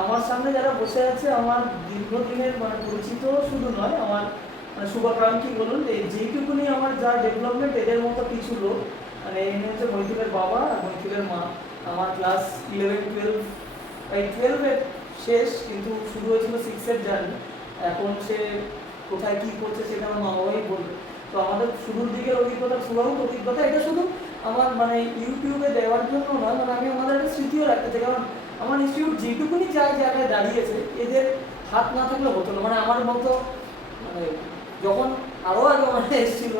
আমার সামনে যারা বসে আছে আমার দীর্ঘদিনের পরিচিত শুধু নয়, আমার শুভাকাঙ্ক্ষী বলুন, যেইটুকুনি আমার যা ডেভেলপমেন্ট এদের মতো কিছু লোক, এমনি হচ্ছে মৈথিলের বাবা আর মৈথিলের মা। আমার ক্লাস 11-12, এই 12-এর শেষ, কিন্তু শুরু হয়েছিল 6-এর জার্নি। এখন সে কোথায় কী করছে সেটা আমার মা বাবাই বলবে। তো আমাদের শুরুর দিকের অভিজ্ঞতা, শুরুর অভিজ্ঞতা এটা শুধু আমার ইউটিউবে দেওয়ার জন্য নয়, আমি আমাদের একটা স্মৃতিও রাখতে চাই। কারণ আমার ইনস্টিটিউট যেটুকুনি জায়গায় দাঁড়িয়েছে, এদের হাত না থাকলে হতো না। আমার মতো যখন আরও আগে এসেছিল,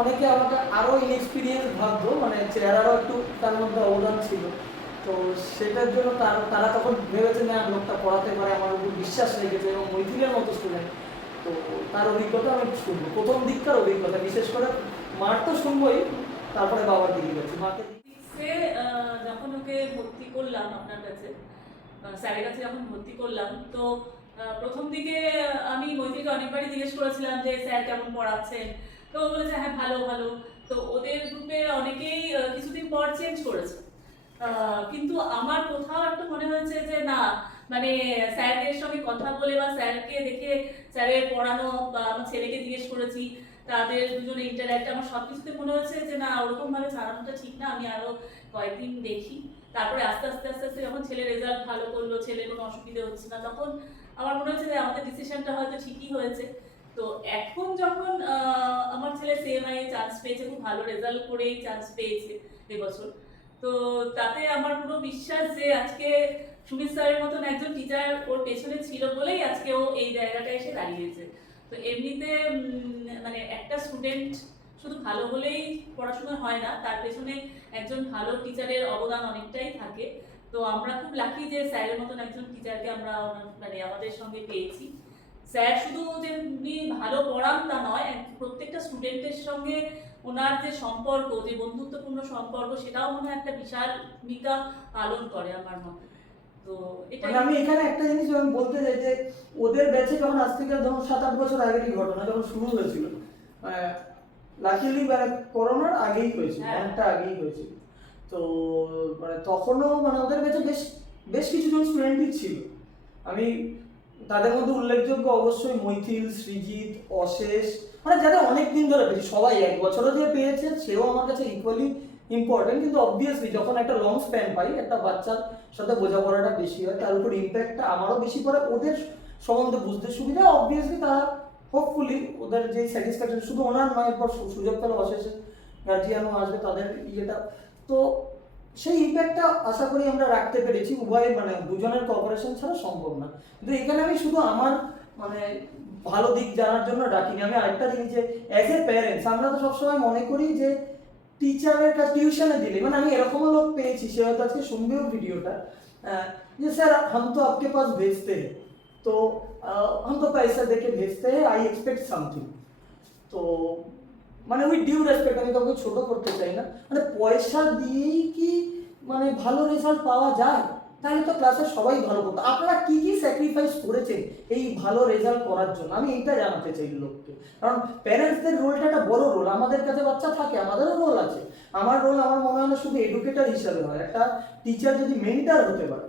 অনেকে আমাকে আরও ইনএক্সপিরিয়েন্স ভাবতো, চেহারারও একটু তার মধ্যে অবদান ছিল। তো সেটার জন্য তারা তখন ভেবেছে না লোকটা পড়াতে পারে, আমার উপর বিশ্বাস রেখেছে, এবং মৈথিলের মতো স্টুডেন্ট। তো তার অভিজ্ঞতা আমি শুনবো, প্রথম দিককার অভিজ্ঞতা, বিশেষ করে মার তো শুনবোই, তারপরে বাবার দিকে গেছি। মাকে যখন ওকে ভর্তি করলাম আপনার কাছে, স্যারের কাছে যখন ভর্তি করলাম, তো প্রথম দিকে আমি মৈত্রীকে অনেকবারই জিজ্ঞেস করেছিলাম যে স্যার কেমন পড়াচ্ছেন। তো ও বলেছে হ্যাঁ ভালো ভালো। তো ওদের গ্রুপে অনেকেই কিছুদিন পর চেঞ্জ করেছে, কিন্তু আমার কোথাও একটু মনে হয়েছে যে না, স্যারদের সঙ্গে কথা বলে বা স্যারকে দেখে, স্যারের পড়ানো বা আমার ছেলেকে জিজ্ঞেস করেছি, তাদের দুজনে ইন্টারঅ্যাক্ট, আমার সব কিছুতে মনে হয়েছে যে না, ওরকমভাবে ছাড়ানোটা ঠিক না, আমি আরও কয়েকদিন দেখি। তারপরে আস্তে আস্তে আস্তে আস্তে যখন ছেলের রেজাল্ট ভালো করলো, ছেলের কোনো অসুবিধে হচ্ছে না, তখন আমার মনে হচ্ছে যে আমাদের ডিসিশনটা হয়তো ঠিকই হয়েছে। তো এখন যখন আমার ছেলে সিএমআই এ চান্স পেয়েছে, খুব ভালো রেজাল্ট করেই চান্স পেয়েছে এবছর, তো তাতে আমার পুরো বিশ্বাস যে আজকে সুমিত স্যারের মতন একজন টিচার ওর পেছনে ছিল বলেই আজকে ও এই জায়গাটায় এসে দাঁড়িয়েছে। তো এমনিতে একটা স্টুডেন্ট শুধু ভালো হলেই পড়াশোনা হয় না, তার পেছনে একজন ভালো টিচারের অবদান অনেকটাই থাকে। তো আমরা খুব লাকি যে স্যারের মতন একজন টিচারকে আমরা আমাদের সঙ্গে পেয়েছি। স্যার শুধু যে উনি ভালো পড়ান তা নয়, প্রত্যেকটা স্টুডেন্টের সঙ্গে ওনার যে সম্পর্ক, যে বন্ধুত্বপূর্ণ সম্পর্ক, সেটাও মনে হয় একটা বিশাল ভূমিকা পালন করে আমার মতে। তো এটা আমি এখানে একটা জিনিস আমি বলতে চাই যে ওদের ব্যাচে যখন আজ থেকে ধরুন 7-8 বছর আগেরই ঘটনা, যখন শুরু হয়েছিল, লাকিলি করোনার আগেই হয়েছিল, অনেকটা আগেই হয়েছিল। তো তখনও ওদের ব্যাচে বেশ বেশ কিছুজন স্টুডেন্টই ছিল। আমি তাদের মধ্যে উল্লেখযোগ্য অবশ্যই মৈথিল, সৃজিত, অশেষ, যারা অনেক দিন ধরে পেয়েছি, সবাই 1 বছরও যে পেয়েছে সেও আমার কাছে ইকুয়ালি ইম্পর্টেন্ট। কিন্তু অবভিয়াসলি যখন একটা লং স্প্যান পাই, একটা বাচ্চার সাথে বোঝাপড়াটা বেশি হয়, তার উপর ইম্প্যাক্টটা আমারও বেশি পড়ে, ওদের সম্বন্ধে বুঝতে সুবিধা, অবভিয়াসলি তারা হোপফুলি ওদের যে স্যাটিসফ্যাকশন, শুধু ওনার নয়, এরপর সুযোগ পেলে অশেষে গার্জিয়ানও আসবে, তাদের ইয়েটা, তো সেই ইম্প্যাক্টটা আশা করি আমরা রাখতে পেরেছি। উভয় দুজনের কোঅপারেশন ছাড়া সম্ভব না। কিন্তু এখানে আমি শুধু আমার ভালো দিক জানার জন্য ডাকিনি। আমি আরেকটা জিনিস, যে অ্যাজ এ প্যারেন্টস আমরা তো সবসময় মনে করি যে টিচারের কাছে টিউশনে দিলে, আমি এরকমও লোক পেয়েছি, সে হয়তো আজকে শুনবেও ভিডিওটা, যে স্যার হাম তো আপকে পাস ভেজতে হ্যাঁ, তো হাম তো পয়সা দেখে ভেজতে হ্যাঁ, আই এক্সপেক্ট সামথিং। তো উইথ ডিউ রেসপেক্ট, আমি কাউকে ছোট করতে চাই না, পয়সা দিয়েই কি ভালো রেজাল্ট পাওয়া যায়? তাহলে তো ক্লাসে সবাই ভালো করতো। আপনারা কি কি স্যাক্রিফাইস করেছেন এই ভালো রেজাল্ট করার জন্য, আমি এইটা জানাতে চাই লোককে। কারণ প্যারেন্টসদের রোলটা একটা বড় রোল। আমাদের কাছে বাচ্চা থাকে, আমাদেরও রোল আছে। আমার রোল আমার মনে হয় না শুধু এডুকেটর হিসাবে হয়, একটা টিচার যদি মেন্টার হতে পারে,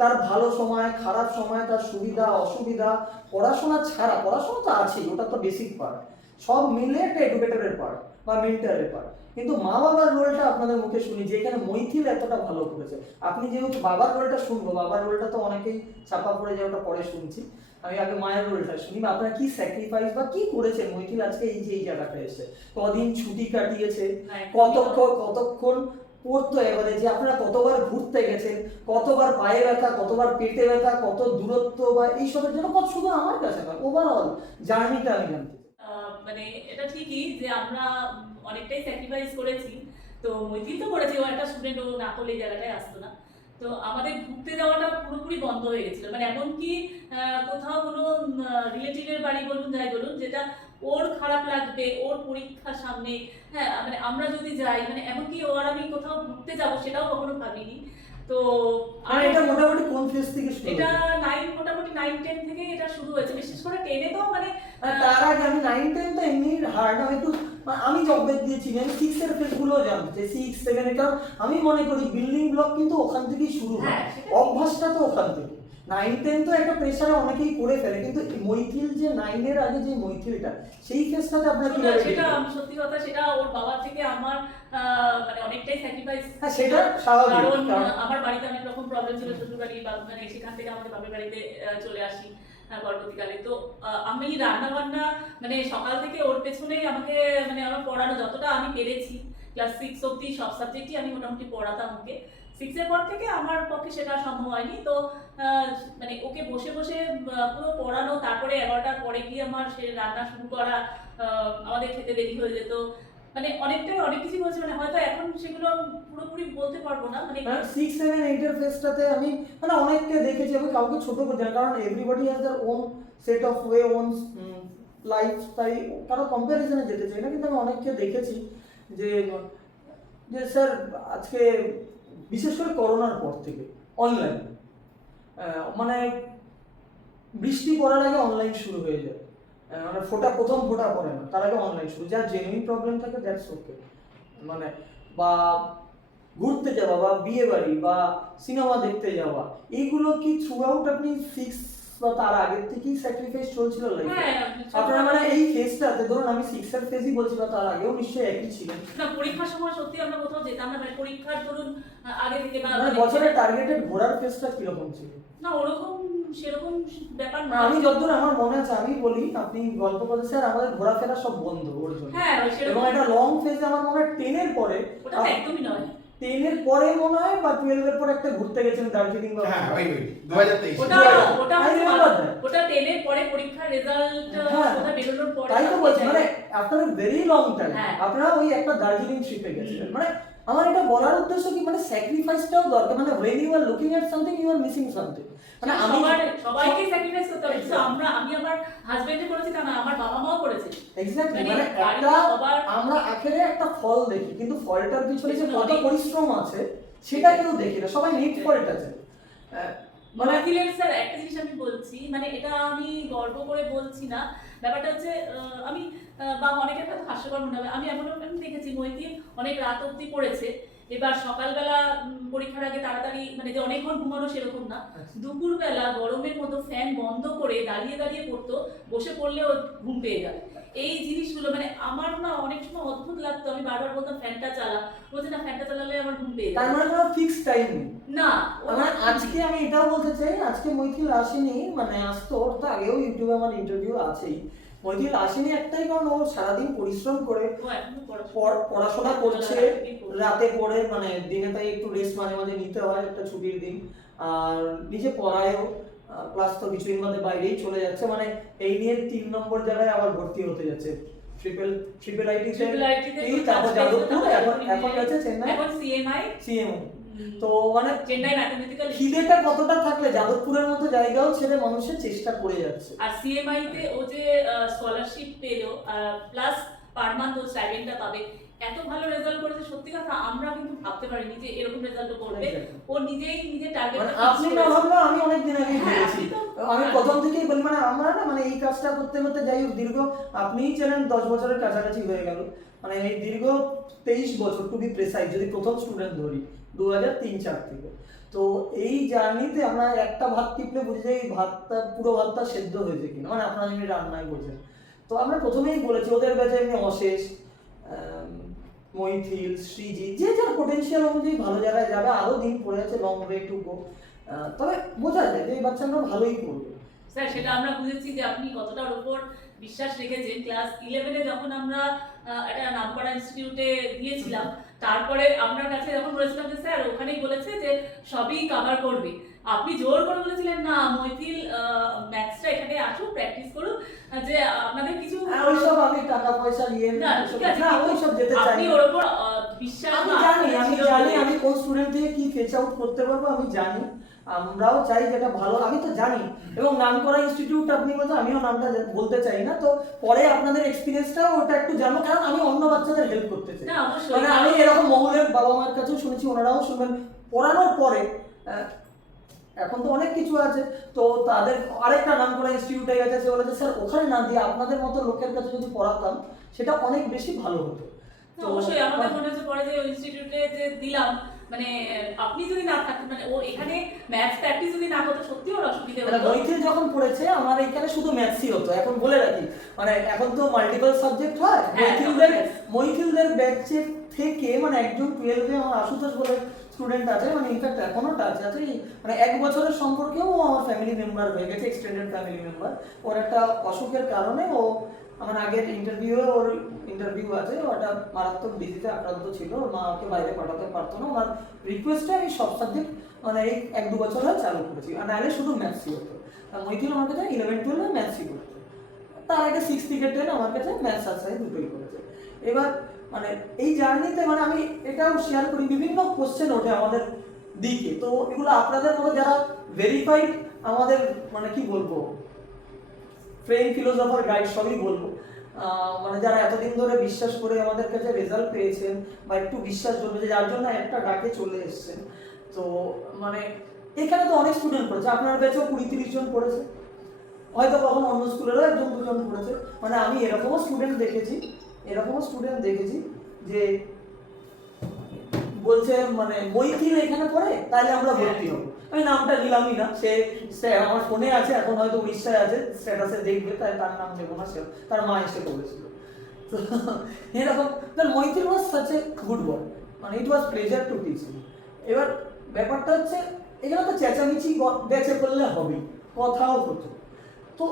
তার ভালো সময় খারাপ সময়, তার সুবিধা অসুবিধা, পড়াশোনা ছাড়া, পড়াশোনা তো আছেই, ওটা তো বেসিক পার্ট, সব মিলে একটা এডুকেটরের পার্ট বা মেন্টারের পার্ট। কিন্তু মা বাবার রোলটা আপনাদের মুখে শুনি যে এখানে মৈথিল এতটা ভালো করেছে। আপনি যেহেতু বাবার রোলটা শুনবো, বাবার রোলটা তো অনেকেই চাপা পড়ে যায়, ওটা পরে শুনছি। আমি আগে মায়ের রোলটা শুনি, আপনারা কি স্যাক্রিফাইস বা কি করেছেন মৈথিল আজকে এই যে এই জায়গাটা এসে, কদিন ছুটি কাটিয়েছে, কতক্ষণ পড়তো এবারে, যে আপনারা কতবার ঘুরতে গেছেন, কতবার পায়ে ব্যথা, কতবার পেটে ব্যথা, কত দূরত্ব, বা এইসবের জন্য কত, শুধু আমার কাছে না, ওভারঅল জার্নিটা আমি জানতে এটা ঠিকই যে আমরা অনেকটাই স্যাক্রিফাইস করেছি। তো মৈত্রী তো করেছে, ও একটা স্টুডেন্ট, ও না করলে এই জায়গাটায় আসতো না। তো আমাদের ঘুরতে যাওয়াটা পুরোপুরি বন্ধ হয়ে গেছিল, এমনকি কোথাও কোনো রিলেটিভের বাড়ি বলুন, যাই বলুন, যেটা ওর খারাপ লাগবে, ওর পরীক্ষার সামনে, হ্যাঁ আমরা যদি যাই, এমনকি ও আর আমি কোথাও ঘুরতে যাবো সেটাও কখনো ভাবিনি। তো আর এটা মোটামুটি কোন ফেজ থেকে শুরু এটা হয়েছে? মোটামুটি 9-10 থেকে এটা শুরু হয়েছে, বিশেষ করে 10 এ তো মানে আর তার আগে আমি 9-10 তো এমনি হার্ড আমি একটু আমি জবে দিয়েছি আমি 6 এর ফেজ গুলো জানতে 6 7 এর কারণ আমি মনে করি বিল্ডিং ব্লক কিন্তু ওখান থেকেই শুরু হয়, হ্যাঁ, সেটা ঠিক। অভ্যাসটা তো ওখান থেকে। 9-10 তো একটা প্রেসারে অনেকেই করে ফেলে, কিন্তু মৈথিল যে 9 এর আগে যে মৈথিলটা সেই ফেজটাতে আপনার সেটা কিভাবে সেটা দেখেন? আমি সত্যি কথা, সেটা ওর বাবা থেকে আমার মানে অনেকটাই স্যাক্রিফাইস। হ্যাঁ সেটা স্বাভাবিক, কারণ কারণ আমার বাড়িতে অনেক রকম প্রবলেম ছিল, শ্বশুর বাড়ি বা মানে সেখান থেকে আমাদের বাপের বাড়িতে চলে আসি পরবর্তীকালে। তো আমি রান্না বান্না মানে সকাল থেকে ওর পেছনেই আমাকে মানে আমার পড়ানো যতটা আমি পেরেছি, ক্লাস 6 অবধি সব সাবজেক্টই আমি মোটামুটি পড়াতাম ওকে। 6 এর পর থেকে আমার পক্ষে সেটা সম্ভব হয়নি। তো মানে ওকে বসে বসে পুরো পড়ানো, তারপরে 11টার পরে গিয়ে আমার সে রান্না শুরু করা, আমাদের খেতে দেরি হয়ে যেত, মানে অনেকটাই অনেক কিছু হয়েছে, মানে হয়তো এখন সেগুলো পুরোপুরি বলতে পারবো না মানে 6 7 8 এর ফেজটাতে আমি মানে অনেককে দেখেছি, আমি কাউকে ছোট করছি না, কারণ everybody has their own set of way own life, তাই কারো কম্প্যারিজনে যেতে চাই না, কিন্তু আমি অনেককে দেখেছি যে যে স্যার আজকে বিশেষ করে করোনার পর থেকে অনলাইন মানে বৃষ্টি পড়ার আগে অনলাইন শুরু হয়ে যায়, মানে প্রথম ফোঁটা পড়ে না তার আগে অনলাইন শুরু, যার জেনুইন প্রবলেম থাকে দ্যাটস ওকে, মানে বা ঘুরতে যাওয়া বা বিয়ে বাড়ি বা সিনেমা দেখতে যাওয়া এইগুলো কি থ্রু আউট আপনি ফিক্স বা তার আগের থেকেই স্যাক্রিফাইস চলছিল লাইফে? হ্যাঁ আপনারা মানে এই ফেজটাতে ধরুন আমি 6 এর ফেজই বলছি বা তার আগেও নিশ্চয়ই একই ছিলেন, না, পরীক্ষার সময় সত্যি আমরা কোথাও যেতাম না, মানে পরীক্ষার ধরুন আগে থেকে বা মানে বছরের টার্গেটেড ঘোরার ফেজটা কিরকম ছিল? না ওরকম সেরকম ব্যাপার না, না। আমি যতদূর আমার মনে আছে আমি বলি, আপনি গল্প করতে স্যার আমাদের ঘোরাফেরা সব বন্ধ ওর জন্য, হ্যাঁ এবং সেরকম একটা লং ফেজে আমার মনে হয় 10 এর পরে, ওটা তো একদমই নয়। 10 এর পরে মনে হয় বা 12 এর পরে একটা ঘুরতে গেছেন দার্জিলিং বা হ্যাঁ ওই 2023 ওটা ওটা I remember that. ওটা 10 এর পরে পরীক্ষার রেজাল্ট হ্যাঁ। ওটা বেরোনোর পরে তাই তো বলছি মানে after a very long time হ্যাঁ। আপনারা ওই একটা দার্জিলিং ট্রিপে গেছিলেন, মানে আমার এটা বলার উদ্দেশ্য কি মানে স্যাক্রিফাইসটাও দরকার, মানে when you are looking at something you are missing something, মানে আমি সবাইকে স্যাক্রিফাইস করতে হবে, শুধু আমি আমার হাজবেন্ডে করেছি তা না, আমার বাবা মাও করেছে। এক্স্যাক্টলি মানে মানে বাড়ির একটা সবার- আমরা আখেরে একটা ফল দেখি, কিন্তু ফলটার পিছনে যে পেছনে কত অনেক- পরিশ্রম আছে সেটা কেউ দেখি না, সবাই নিট ফলটা আছে। মানে মাইথিলের স্যার একটা জিনিস আমি বলছি, মানে এটা আমি গর্ব করে বলছি না, ব্যাপারটা হচ্ছে আমি বা অনেকের কাছে হাস্যকর মনে হবে, আমি আমি দেখেছি মৈথিল অনেক রাত অবধি পড়েছে। এবার সকালবেলা পরীক্ষার আগে তাড়াতাড়ি মানে যে অনেকক্ষণ ঘুমানো সেরকম না, দুপুরবেলা গরমের মতো ফ্যান বন্ধ করে দাঁড়িয়ে দাঁড়িয়ে পড়তো, বসে পড়লে ও ঘুম পেয়ে যাবে। এই জিনিসগুলো মানে আমার না অনেক সময় অদ্ভুত লাগতো, আমি বারবার বলতাম ফ্যানটা চালা, বলছে না ফ্যানটা চালালে আমার ঘুম পেয়ে তার যাবে। মানে কোনো ফিক্স টাইম নেই না আমার। আজকে আমি এটাও বলতে চাই, আজকে মৈথিল আসেনি, মানে আসতো ওর তো আগেও ইউটিউবে আমার ইন্টারভিউ আছেই, মৈথিল আসেনি একটাই কারণ ও সারাদিন পরিশ্রম করে ও এখনো পড়াশোনা করছে, রাতে পড়ে, মানে দিনে তাই একটু রেস্ট মাঝে মাঝে নিতে হয় একটা ছুটির দিন, আর নিজে পড়ায়ও, প্লাস তো কিছুদিন মধ্যে বাইরেই চলে যাচ্ছে, মানে এই নিয়ে 3 নম্বর জায়গায় আবার ভর্তি হতে যাচ্ছে ট্রিপল আইটি তারপর যাদবপুর, এখন যাচ্ছে চেন্নাই এখন সিএমআই সিএমও। তো মানে চেন্নাই ম্যাথমেটিক্যাল, খিদেটা কতটা থাকলে যাদবপুরের মতো জায়গাও ছেড়ে মানুষের চেষ্টা করে যাচ্ছে। আর সিএমআই তে ও যে স্কলারশিপ পেলো প্লাস পার মান্থ ও স্টাইপেন্ডটা পাবে, এত ভালো রেজাল্ট করেছে, সত্যি কথা আমরা কিন্তু ভাবতে পারিনি যে এরকম রেজাল্ট করবে। ও নিজেই নিজের টার্গেট, মানে আপনি না ভাবলেও আমি অনেক দিন আগে হ্যাঁ, ভেবেছি, আপনি তো- আমি প্রথম থেকেই বলি মানে আমরা না মানে এই কাজটা করতে করতে যাই হোক দীর্ঘ, আপনিই ছিলেন 10 বছরের কাছাকাছি হয়ে গেল, মানে এই দীর্ঘ 23 বছর টু বি প্রেসাইজ যদি প্রথম স্টুডেন্ট ধরি 2003-4 থেকে, তো এই জার্নিতে আমরা একটা ভাত টিপলে বুঝে যাই ভাতটা পুরো ভাতটা সেদ্ধ হয়েছে কিনা, মানে আপনারা যেমনি রান্নায় বলছেন। তো আমরা প্রথমেই বলেছি ওদের ব্যাচে এমনি অশেষ, মৈথিল, সৃজিত, যে যার পোটেনশিয়াল অনুযায়ী ভালো জায়গায় যাবে, আরো দিন পড়ে আছে, লং ওয়ে টু গো, তবে বোঝা যায় যে এই বাচ্চারা ভালোই করবে। স্যার সেটা আমরা বুঝেছি যে আপনি কতটার উপর বিশ্বাস রেখেছেন। ক্লাস 11-এ যখন আমরা একটা নামকরা ইনস্টিটিউটে দিয়েছিলাম, তারপরে আপনার কাছে যখন বলেছিলাম যে স্যার ওখানেই বলেছে যে সবই কভার করবে, আপনি জোর করে বলেছিলেন না মৈথিল ম্যাথসটা এখানে আসুক প্র্যাকটিস করুক, যে আপনাদের কিছু ওইসব আমি টাকা পয়সা নিয়ে না ঠিক আছে, না ওইসব যেতে চাই আপনি না। ওর উপর বিশ্বাস আমি বা জানি আস্থা আমি ছিল জানি বলে- আমি কোন স্টুডেন্ট থেকে কি ফেচ আউট করতে পারবো আমি জানি, আমরাও চাই যেটা ভালো, আমি তো জানি। এবং নামকরা ইনস্টিটিউট আপনি বলছেন, আমিও নামটা বলতে চাই না, তো পরে আপনাদের এক্সপিরিয়েন্সটাও ওটা একটু জানবো, কারণ আমি অন্য বাচ্চাদের হেল্প করতে চাই। না অবশ্যই মানে আমি এরকম মহলের বাবা মায়ের কাছেও শুনেছি, ওনারাও শুনবেন পড়ানোর পরে এখন তো অনেক কিছু আছে, তো তাদের আরেকটা নাম করা ইনস্টিটিউটে গেছে, সে বলেছে স্যার ওখানে না দিয়ে আপনাদের মতো লোকের কাছে যদি পড়াতাম সেটা অনেক বেশি ভালো হতো। না, অবশ্যই আমাদের মনে হচ্ছে পরে যে ইনস্টিটিউটে যে দিলাম, মানে আপনি যদি না থাকতেন, মানে ও এখানে ম্যাথস প্র্যাকটিস যদি না করতো সত্যি ওর অসুবিধা মানে হতো। মৈথিল যখন পড়েছে আমার এখানে শুধু ম্যাথসই হতো, এখন বলে রাখি মানে এখন তো মাল্টিপল সাবজেক্ট হয়। হ্যাঁ, মৈথিলদের ব্যাচের থেকে মানে একজন 12-এ আমার আশুতোষ বলে স্টুডেন্ট আছে, মানে ইনফ্যাক্ট এখনো টাচ আছে, মানে 1 বছরের সম্পর্কেও ও আমার ফ্যামিলি মেম্বার হয়ে গেছে, এক্সটেন্ডেড ফ্যামিলি মেম্বার। ওর একটা অসুখের কারণে ও আমার আগের ওর ইন্টারভিউ আছে, ওটা মারাত্মক ডিজিজে আক্রান্ত ছিল, ওর মা ওকে বাইরে পাঠাতে পারতো না, ওনার রিকোয়েস্টে আমি সব সাবজেক্ট মানে এই 1-2 বছর হয় চালু করেছি, আর নাহলে শুধু ম্যাথসই হতো। আর মৈথিল আমার কাছে 11-12 ম্যাথসই করতো, তার আগে 6 থেকে 10 আমার কাছে ম্যাথস আর সায়েন্স দুটোই করেছে। এবার মানে এই জার্নিতে মানে আমি এটাও শেয়ার করি, বিভিন্ন কোশ্চেন ওঠে আমাদের দিকে, তো এগুলো আপনাদের মতো যারা ভেরিফাইড আমাদের মানে কি বলবো ফ্রেন্ড ফিলোসফার গাইড সবই বলবো, মানে যারা এতদিন ধরে বিশ্বাস করে আমাদের কাছে রেজাল্ট পেয়েছেন বা একটু বিশ্বাস জন্মেছে, যার জন্য একটা ডাকে চলে এসেছেন, তো মানে এখানে তো অনেক স্টুডেন্ট পড়েছে, আপনার ব্যাচেও 20-30 জন পড়েছে, হয়তো কখন অন্য স্কুলেরও 1-2 জন পড়েছে। মানে আমি এরকমও স্টুডেন্ট দেখেছি যে বলছে মানে মৈথিল এখানে পড়ে তাহলে আমরা ভর্তি হবো, আমি নামটা নিলামই না, সে আমার ফোনে আছে, এখন হয়তো উড়িষ্যায় আছে, স্ট্যাটাসে দেখবে, তাই তার নাম দেবো না, সে তার মা এসে বলেছিল। তো এরকম মৈথিল ওয়াজ সাচ এ গুড বয়, মানে ইট ওয়াজ প্লেজার টু টিচ। এবার ব্যাপারটা হচ্ছে এখানে তো চেঁচামেচি বেঁচে করলে হবেই, কথাও হতো, তো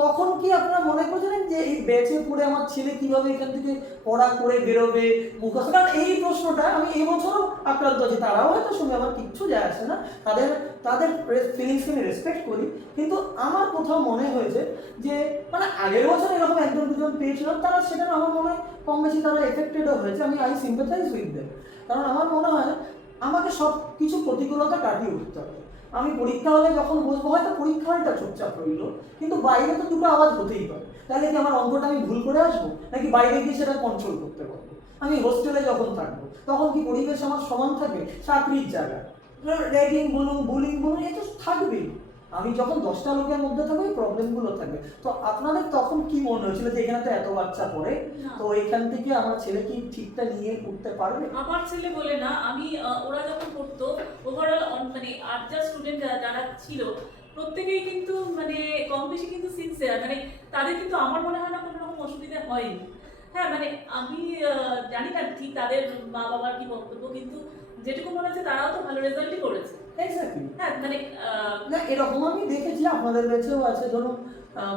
তখন কি আপনারা মনে করছিলেন যে এই ব্যাচে পড়ে আমার ছেলে কিভাবে এখান থেকে পড়া করে বেরোবে মুখস্থ, কারণ এই প্রশ্নটা আমি এবছরও আক্রান্ত আছি, তারাও হয়তো শুনে আমার কিচ্ছু যায় আসে না, তাদের তাদের ফিলিংসকে আমি রেসপেক্ট করি, কিন্তু আমার কোথাও মনে হয়েছে যে মানে আগের বছর এরকম 1-2 জন পেয়েছিলাম, তারা সেটা আমার মনে হয় কম বেশি তারা এফেক্টেডও হয়েছে, আমি আই সিম্পাথাইজ উইথ দেম, কারণ আমার মনে হয় আমাকে সব কিছু প্রতিকূলতা কাটিয়ে উঠতে হবে। আমি পরীক্ষা হলে যখন বসবো হয়তো পরীক্ষা হলটা চুপচাপ রইল, কিন্তু বাইরে তো দুটো আওয়াজ হতেই পারে, তাহলে কি আমার অঙ্কটা আমি ভুল করে আসবো, নাকি বাইরে গিয়ে সেটা কন্ট্রোল করতে পারবো? আমি হোস্টেলে যখন থাকবো তখন কি পরিবেশ আমার সমান থাকবে? চাকরির জায়গা র্যাগিং বলুন বুলিং বলুন এ তো থাকবেই, আমি যখন 10টা লোকের মধ্যে থাকবো এই প্রবলেমগুলো থাকবে। তো আপনাদের তখন কি মনে হয়েছিল যে এখানে তো এত বাচ্চা পড়ে, তো এখান থেকে আমার ছেলে কি ঠিকটা নিয়ে উঠতে পারবে? আমার ছেলে বলে না, আমি ওরা যখন পড়তো ওভারঅল মানে 8টা স্টুডেন্ট যারা ছিল প্রত্যেকেই কিন্তু মানে কম বেশি কিন্তু সিনসিয়ার, মানে তাদের কিন্তু আমার মনে হয় না কোনো রকম অসুবিধা হয়নি। হ্যাঁ মানে আমি জানি না ঠিক তাদের মা বাবার কি বক্তব্য, কিন্তু যেটুকু মনে হচ্ছে তারাও তো ভালো রেজাল্টই করেছে। এক্স্যাক্টলি। হ্যাঁ মানে না এরকম আমি দেখেছি আপনাদের ব্যাচেও আছে, ধরুন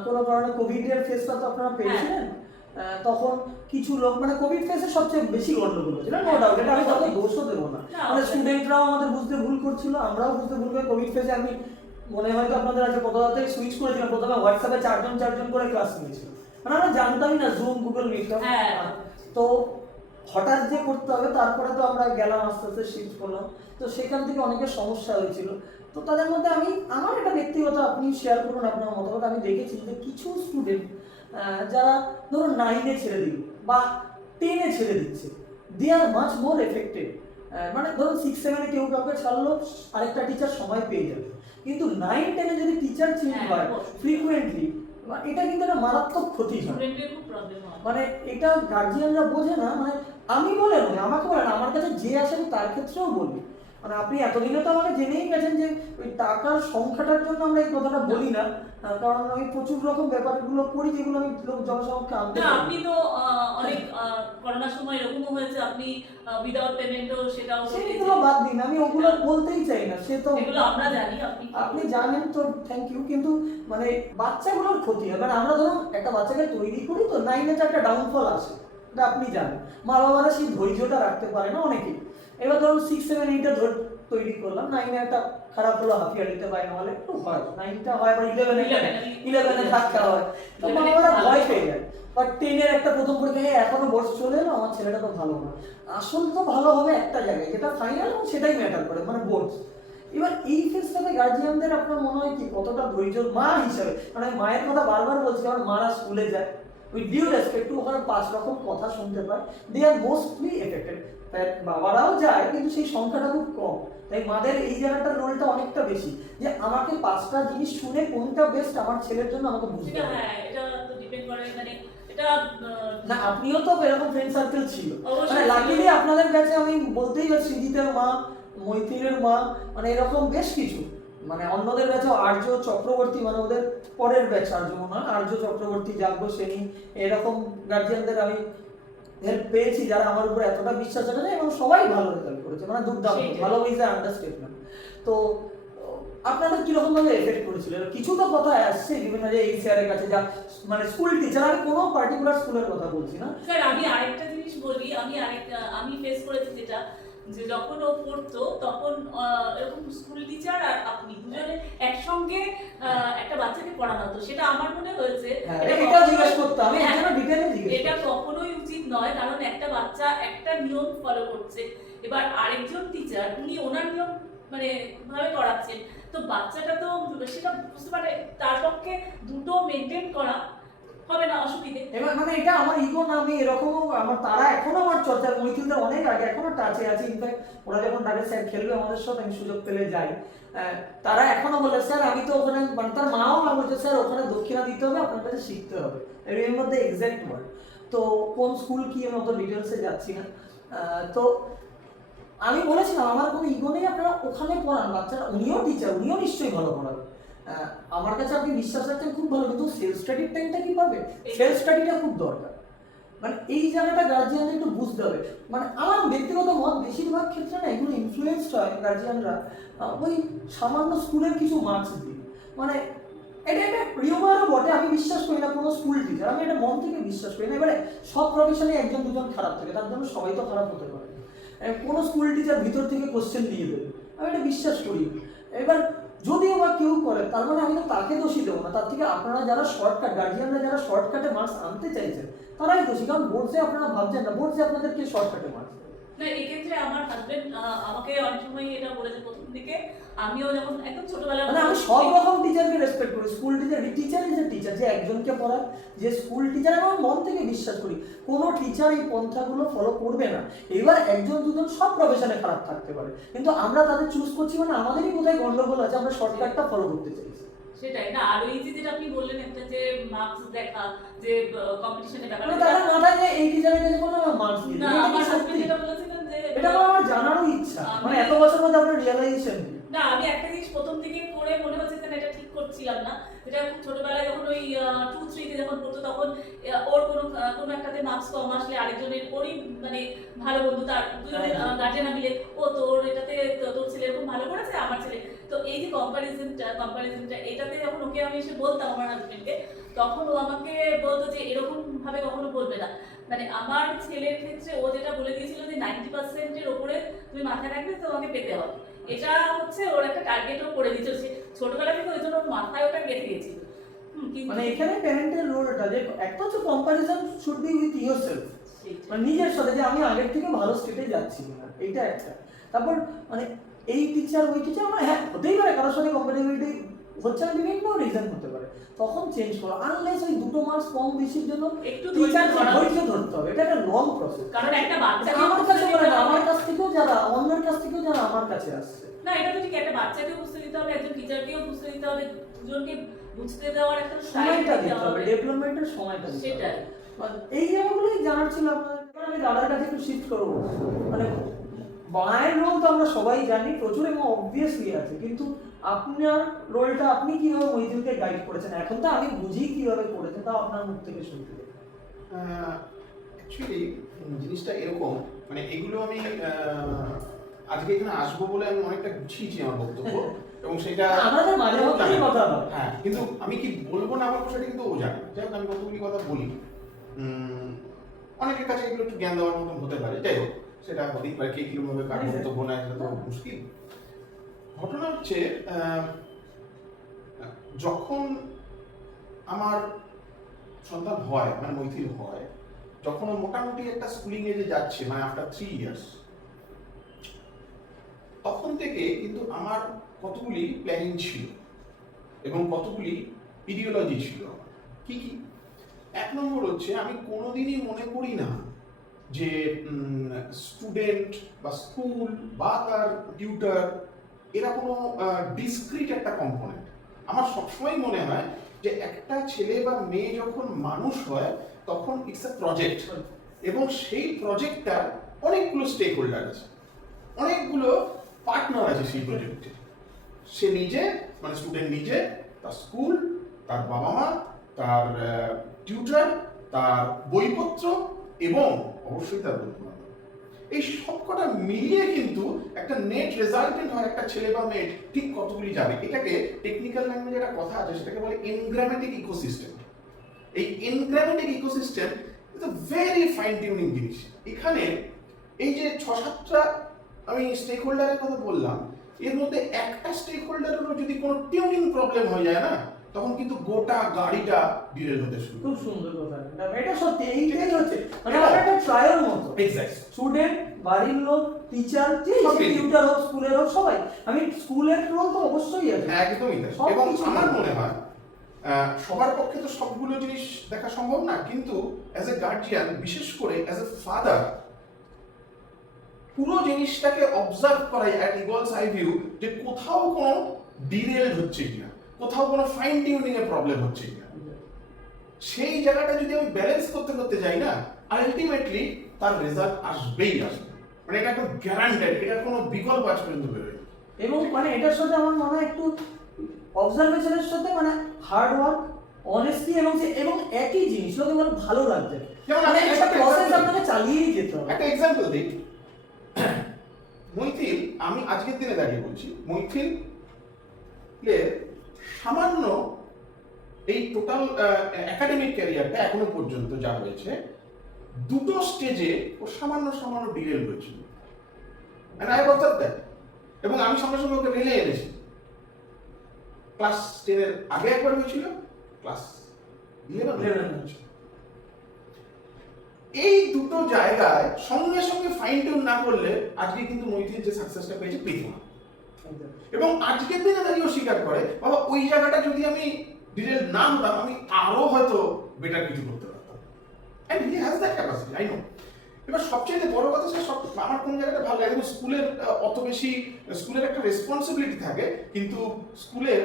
কোনো কারণে কোভিডের ফেসটা তো আপনারা পেয়েছিলেন, তখন কিছু লোক মানে কোভিড ফেসে সবচেয়ে বেশি গন্ডগোল হয়েছিল, নো ডাউট, এটা আমি কত দোষও দেবো না, মানে স্টুডেন্টরাও আমাদের বুঝতে ভুল করছিল, আমরাও বুঝতে ভুল করে কোভিড ফেসে আমি মনে হয় তো আপনাদের আছে প্রথমে সুইচ করেছিলাম, প্রথমে হোয়াটসঅ্যাপে 4 জন করে ক্লাস নিয়েছিল, মানে আমরা জানতামই না জুম গুগল মিট, তো হঠাৎ যে করতে হবে, তারপরে তো আমরা গেলাম আস্তে আস্তে শিফট করলাম, তো সেখান থেকে অনেকের সমস্যা হয়েছিল। তো তাদের মধ্যে আমি আমার একটা ব্যক্তিগত, আপনি শেয়ার করুন আপনার মতামত, আমি দেখেছি যে কিছু স্টুডেন্ট যারা ধরুন 9-এ ছেড়ে দিল বা 10-এ ছেড়ে দিচ্ছে, দে আর মাচ মোর এফেক্টেড, মানে ধরুন 6-7-এ কেউ কাউকে ছাড়লো, আরেকটা টিচার সময় পেয়ে যাবে, কিন্তু 9-10-এ যদি টিচার চেঞ্জ হয় ফ্রিকুয়েন্টলি, এটা কিন্তু একটা মারাত্মক ক্ষতি হয়, মানে এটা গার্জিয়ানরা বোঝে না, মানে আমি বলে নয়, আমাকে বলে না, আমার কাছে যে আসে আমি তার ক্ষেত্রেও বলি, মানে আপনি এতদিনে তো আমাকে জেনেই গেছেন যে ওই টাকার সংখ্যাটার জন্য আমরা এই কথাটা বলি না, কারণ আমি প্রচুর রকম ব্যাপারগুলো করি যেগুলো আমি লোক জনসমক্ষে আনতে না, পারি। আপনি তো অনেক করোনার সময় এরকমও হয়েছে, আপনি উইদাউট পেমেন্টও সেটাও সেগুলো বাদ দিন, আমি ওগুলো বলতেই চাই না, সে তো এগুলো আমরা জানি, আপনি জানেন তো থ্যাংক ইউ, কিন্তু মানে বাচ্চাগুলোর ক্ষতি হয়, মানে আমরা ধরুন একটা বাচ্চাকে তৈরি করি তো 9-এ তো একটা ডাউনফল আসে, এটা আপনি জানেন, মা বাবারা সেই ধৈর্যটা রাখতে পারে না অনেকেই, এবার ধরুন 6, 7, 8 তৈরি করলাম, 9-এ একটা খারাপ হলো হাফ ইয়ারলিতে পাই, নাহলে একটু হয় 9টা হয়, আবার 11-এ ধাক্কা হয়, তো বাবা ভয় পেয়ে যায়। বাট 10-এর একটা প্রথম পরীক্ষায় এখনো বোর্ড চলে এলো, আমার ছেলেটা তো ভালো না, আসল তো ভালো হবে একটা জায়গায়, যেটা ফাইনাল সেটাই ম্যাটার করে, মানে বোর্ড। এবার এই ফেজটাতে গার্জিয়ানদের আপনার মনে হয় কি কতটা ধৈর্য মা হিসাবে, মানে মায়ের কথা বারবার বলছি, কারণ মারা স্কুলে যায়, উইথ ডিউ রেসপেক্ট, ওখানে 5 রকম কথা শুনতে পায়, দে আর মোস্টলি এফেক্টেড। তাই বাবারাও যায় কিন্তু সেই সংখ্যাটা খুব কম, তাই মাদের এই জায়গাটার রোলটা অনেকটা বেশি, যে আমাকে 5টা জিনিস শুনে কোনটা বেস্ট আমার ছেলের জন্য আমাকে বুঝতে হবে। হ্যাঁ, এটা তো ডিপেন্ড করে, মানে এটা না আপনিও তো এরকম ফ্রেন্ড সার্কেল ছিল, অবশ্যই মানে ছিল। লাকিলি আপনাদের কাছে আমি বলতেই পারি সৃজিতের মা, মৈথিলের মা, মানে এরকম বেশ কিছু, মানে অন্যদের কাছে আর্য চক্রবর্তী, মানে ওদের পরের ব্যাচ আর্য মনে হয়, আর্য চক্রবর্তী, যাজ্ঞ সেনী, এরকম গার্জিয়ানদের আমি হেল্প পেয়েছি যারা আমার উপর এতটা বিশ্বাস রাখে, এবং সবাই ভালো রেজাল্ট করেছে, মানে দুর্দান্ত সেইটাই। ভালো, ইজ আন্ডারস্টেটমেন্ট। তো আপনাদের কিরকম ভাবে এফেক্ট করেছিল? কিছু তো কথা আসছে বিভিন্ন যে এই স্যারের কাছে, যা মানে স্কুল টিচার, আমি কোনো পার্টিকুলার স্কুলের কথা বলছি না। স্যার আমি আরেকটা জিনিস বলি, আমি ফেস করেছি যেটা, যে যখন ও পড়তো তখন এরকম স্কুল টিচার আর আপনি দুজনে একসঙ্গে একটা বাচ্চাকে পড়ানো হতো, সেটা আমার মনে হয়েছে হ্যাঁ, এটা এটা কখনোই- জিজ্ঞেস করতে আমি হ্যাঁ, এখনো ডিটেইলে জিজ্ঞেস এটা করছি। কখনোই উচিত নয়, কারণ একটা বাচ্চা একটা নিয়ম ফলো করছে, এবার আরেকজন টিচার উনি ওনার নিয়ম মানে ভাবে করাচ্ছেন, তো বাচ্চাটা তো সেটা বুঝতে পারে, তার পক্ষে দুটো মেনটেন করা হবে না, অসুবিধে। এবার মানে এটা আমার ইগো না, আমি এরকমও আমার, তারা এখনো আমার চর্চা, মৈথিলদের অনেক আগে এখনো টাচে আছে, ইনফ্যাক্ট ওরা যখন ডাকে স্যার খেলবে আমাদের সাথে, আমি সুযোগ পেলে যাই, তারা এখনো বলে স্যার আমি তো ওখানে, মানে তার মাও না বলছে স্যার ওখানে দক্ষিণা দিতে হবে, আপনার কাছে শিখতে হবে, এর মধ্যে এক্সাক্ট ওয়ার্ড। তো কোন স্কুল কি আমি অত ডিটেলসে যাচ্ছি না। তো আমি বলেছিলাম আমার কোনো ইগো নেই, আপনারা ওখানে পড়ান বাচ্চারা, উনিও টিচার, উনিও নিশ্চয়ই ভালো পড়াবে, আমার কাছে আপনি বিশ্বাস রাখছেন খুব ভালো, কিন্তু সেলফ স্টাডির টাইমটা কি পাবে? সেলফ স্টাডিটা খুব দরকার, মানে এই জায়গাটা গার্জিয়ানদের একটু বুঝতে হবে। মানে আমার ব্যক্তিগত মত, বেশিরভাগ ক্ষেত্রে না এগুলো ইনফ্লুয়েন্সড হয় গার্জিয়ানরা ওই সামান্য স্কুলের কিছু মার্কস দিয়ে, মানে এটা একটা রিউমারও বটে, আমি বিশ্বাস করি না কোনো স্কুল টিচার, আমি এটা মন থেকে বিশ্বাস করি না। এবারে সব প্রফেশনে একজন দুজন খারাপ থাকে, তার জন্য সবাই তো খারাপ হতে পারে, কোনো স্কুল টিচার ভিতর থেকে কোশ্চেন দিয়ে দেবে, আমি এটা বিশ্বাস করি। এবার যদিও বা কেউ করে, তার মানে আমি তো তাকে দোষী দেবো না, তার থেকে আপনারা যারা শর্টকাট, গার্জিয়ানরা যারা শর্টকাটে মার্কস আনতে চাইছেন তারাই দোষী, কারণ বোর্ডসে আপনারা ভাবছেন না বোর্ডসে আপনাদেরকে শর্টকাটে মার্কস। না, এক্ষেত্রে আমার হাজবেন্ড আমাকে অনেক সময় এটা বলেছে প্রথম দিকে, আমিও যখন একদম ছোটবেলা, মানে আমি সব রকম টিচারকে রেসপেক্ট করি, school teacher, teacher is a teacher, যে একজনকে পড়ায়, যে স্কুল টিচার, আমি মন থেকে বিশ্বাস করি কোনো টিচার এই পন্থাগুলো ফলো করবে না। এবার একজন দুজন সব প্রফেশনে খারাপ থাকতে পারে, কিন্তু আমরা তাদের চুজ করছি, মানে আমাদেরই কোথায় গন্ডগোল আছে, আমরা শর্টকাটটা ফলো করতে চাইছি। সেটাই না। আর ওই যে যেটা আপনি বললেন একটা যে মার্কস দেখা, যে কম্পিটিশনের ব্যাপার, মানে তাদের মাথায় যে এই টিচারের কাছে কোনো মার্কস দিয়ে না, দেবে, এটা কি আমার সত্যি? হাজবেন্ড যেটা বলেছিলেন যে এটা আমার জানারও ইচ্ছা, মানে এত বছর মধ্যে আপনার রিয়েলাইজেশন। না, আমি একটা জিনিস প্রথম দিকে পড়ে মনে হচ্ছে যে না, এটা ঠিক করছিলাম না, যেটা খুব ছোটবেলায় যখন ওই 2-3 তে যখন পড়তো, তখন ওর কোনো একটাতে মার্কস কম আসলে আরেকজনের ওরই মানে ভালো বন্ধু, তার দুজনের গার্জেনা মিলে ও তোর এটাতে তোর ছেলে এরকম ভালো করেছে, আমার ছেলে, তো এই যে কম্পারিজনটা এটাতে যখন ওকে আমি এসে বলতাম আমার হাজবেন্ডকে, তখন ও আমাকে বলতো যে এরকম ভাবে কখনো বলবে না, মানে আমার ছেলের ক্ষেত্রে ও যেটা বলে দিয়েছিল যে 90%-এর ওপরে তুমি মাথায় রাখবে, তোমাকে পেতে হবে, এটা হচ্ছে ওর একটা টার্গেটও করে দিয়েছিল, সে ছোটবেলা থেকে ওই জন্য ওর মাথায় ওটা গেঁথে গেছিল। মানে এখানে প্যারেন্টের রোলটা, যে একটা হচ্ছে comparison should be with yourself, মানে নিজের সাথে, যে আমি আগের থেকে ভালো স্টেটে যাচ্ছি না, এইটা একটা। তারপর মানে এই টিচার ওই টিচার, মানে হ্যাঁ হতেই পারে কারোর সাথে কম্পারেটিভিটি হচ্ছে না, বিভিন্ন রিজন হতে পারে, তখন চেঞ্জ করো, আনলেস ওই দুটো মার্কস কম বেশির জন্য একটু টিচারকে ধৈর্য ধরতে হবে, এটা একটা লং প্রসেস। কারণ একটা বাচ্চা আমার কাছে বলে না, আমার কাছ থেকেও যারা, অন্যের কাছ থেকেও যারা আমার কাছে আসছে, না, এটা তো ঠিক, একটা বাচ্চাকেও বুঝতে দিতে হবে, একজন টিচারকেও বুঝতে দিতে হবে, দুজনকে বুঝতে দেওয়ার একটা সময়টা দিতে হবে, ডেভেলপমেন্টের সময়টা দিতে হবে। সেটাই। এই জায়গাগুলোই জানার ছিল আপনাদের। এবার আমি দাদার কাছে একটু শিফট করবো, মানে মায়ের রোল তো আমরা সবাই জানি প্রচুর এবং অবভিয়াসলি আছে, কিন্তু আপনার রোলটা আপনি কিভাবে মৈথিলকে গাইড করেছেন, এখন তো আমি বুঝি কিভাবে করেছেন, তাও আপনার মুখ থেকে শুনতে চাই। অ্যাকচুয়ালি জিনিসটা এরকম, মানে এগুলো আমি আজকে এখানে আসবো বলে আমি অনেকটা গুছিয়েছি আমার বক্তব্য, এবং সেটা আমাদের মাঝে মধ্যেই কথা হয়। হ্যাঁ, কিন্তু আমি কি বলবো না বলবো সেটা কিন্তু ও জানে। যাই হোক, আমি কতগুলি কথা বলি, অনেকের কাছে এগুলো একটু জ্ঞান দেওয়ার মতন হতে পারে। যাই হোক, সেটা হতেই পারে, কে কিরকমভাবে কার বক্তব্য নেয় সেটা তো মুশকিল। ঘটনা হচ্ছে যখন আমার সন্তান হয়, মানে মৈথিল হয়, যখন ও মোটামুটি একটা স্কুলিং এজে যাচ্ছে, মানে আফটার 3 ইয়ার্স, তখন থেকে কিন্তু আমার কতগুলি প্ল্যানিং ছিল এবং কতগুলি ইডিওলজি ছিল। কি কি? 1 নম্বর হচ্ছে, আমি কোনোদিনই মনে করি না যে স্টুডেন্ট বা স্কুল বা তার টিউটর এরা কোনো ডিসক্রিট একটা কম্পোনেন্ট। আমার সবসময় মনে হয় যে একটা ছেলে বা মেয়ে যখন মানুষ হয় তখন ইটস এ প্রজেক্ট, এবং সেই প্রজেক্টটা অনেকগুলো স্টেক হোল্ডার আছে, অনেকগুলো পার্টনার আছে সেই প্রজেক্টে। সে নিজে, মানে স্টুডেন্ট নিজে, তার স্কুল, তার বাবা মা, তার টিউটর, তার বইপত্র এবং অবশ্যই তার বন্ধু-বান্ধব। এই সবকটা মিলিয়ে কিন্তু একটা নেট রেজাল্টেন্ট হয় একটা ছেলে বা মেয়ে ঠিক কতগুলি যাবে। এটাকে টেকনিক্যাল ল্যাঙ্গুয়েজে একটা কথা আছে, সেটাকে বলে এনগ্রামেটিক ইকোসিস্টেম। এই enigmatic ecosystem is a very fine tuning জিনিস। এখানে এই যে 6-7টা আমি স্টেক হোল্ডারের কথা বললাম, এর মধ্যে একটা স্টেক হোল্ডারেরও যদি কোনো টিউনিং প্রবলেম হয়ে যায় না, তখন কিন্তু গোটা গাড়িটা ডিরেল হতে শুরু। খুব সুন্দর কথা, এটা সত্যি, এইটাই হচ্ছে মানে আমার একটা ট্রায়াল মতো। এক্স্যাক্ট। স্টুডেন্ট, বাড়ির লোক, টিচার, টিউটর হোক, স্কুলের হোক, সবাই। আমি স্কুলের রোল তো অবশ্যই আছে, একদমই তাই। এবং আমার মনে হয় সবার পক্ষে তো সবগুলো জিনিস দেখা সম্ভব না, কিন্তু অ্যাজ এ গার্জিয়ান, বিশেষ করে অ্যাজ এ ফাদার, পুরো জিনিসটাকে অবজার্ভ করাই অ্যাট ইগলস আই ভিউ যে কোথাও কোনো ডিরেল হচ্ছে কিনা, কোথাও কোনো ফাইন টিউনিং এর প্রবলেম হচ্ছে কিনা। সেই জায়গাটা যদি আমি ব্যালেন্স করতে করতে যাই না, আলটিমেটলি তার রেজাল্ট আসবেই আসবে, মানে এটা একদম গ্যারান্টেড, এটার কোনো বিকল্প আজ পর্যন্ত বেরোয়নি। এবং মানে এটার সাথে আমার মনে হয় একটু অবজারভেশনের সাথে মানে হার্ড ওয়ার্ক, অনেস্টি, এবং একই জিনিস লোকে মানে ভালো লাগছে, মানে একটা প্রসেস আপনাকে চালিয়েই যেতে হবে। একটা এক্সাম্পল দিই। মৈথিল, আমি আজকের দিনে দাঁড়িয়ে বলছি, মৈথিল সামান্য এই টোটাল একাডেমিক ক্যারিয়ারটা এখনো পর্যন্ত যা হয়েছে, 2টো স্টেজে ও সামান্য সামান্য ডিরেল হয়েছিল, and I have observed that। এবং আমি সঙ্গে সঙ্গে ওকে রেলে এনেছি। ক্লাস 10 এর আগে একবার হয়েছিল, ক্লাস 11 হয়েছিল। এই দুটো জায়গায় সঙ্গে সঙ্গে ফাইন টিউন না করলে আজকে কিন্তু মৈথিল যে সাকসেসটা পেয়েছে পেত না। এবং আজকের দিনে দাঁড়িয়েও স্বীকার করে, বাবা ওই জায়গাটা যদি আমি ডিটেল না হতাম, আমি আরো হয়তো বেটার কিছু করতে পারতাম। And he has that capacity, I know. এবার সবচেয়ে বড় কথা, সে সব আমার কোন জায়গাটা ভালো লাগে, স্কুলের অত বেশি, স্কুলের একটা রেসপন্সিবিলিটি থাকে, কিন্তু স্কুলের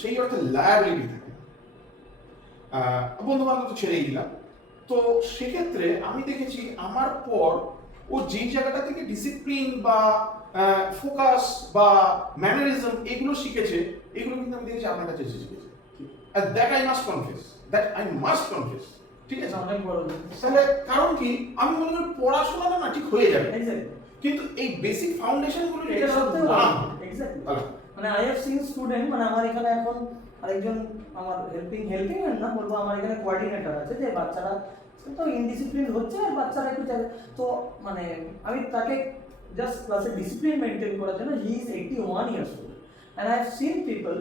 সেই অর্থে লায়াবিলিটি থাকে। বন্ধু বান্ধব তো ছেড়েই দিলাম। তো সেক্ষেত্রে আমি দেখেছি আমার পর ও যেই জায়গাটা থেকে ডিসিপ্লিন বা ফোকাস বা ম্যানারিজম এগুলো শিখেছে, এগুলো কিন্তু আমি দেখেছি আপনার কাছে এসে শিখেছে। And that I must confess, ঠিক আছে? অনেক বড়। তাহলে কারণ কি, আমি মনে করি পড়াশোনাটা না ঠিক হয়ে যাবে, কিন্তু এই বেসিক ফাউন্ডেশন গুলো এটা সত্যি না। এক্স্যাক্টলি। মানে আই হ্যাভ সিন স্টুডেন্ট, মানে আমার এখানে এখন আরেকজন আমার হেল্পিং না বলবো, আমার এখানে কোঅর্ডিনেটর আছে, যে বাচ্চারা তো ইনডিসিপ্লিন হচ্ছে আর বাচ্চারা একটু তো মানে আমি তাকে জাস্ট ক্লাসে ডিসিপ্লিন মেনটেন করার জন্য, he is 81 years old, and I have scene people,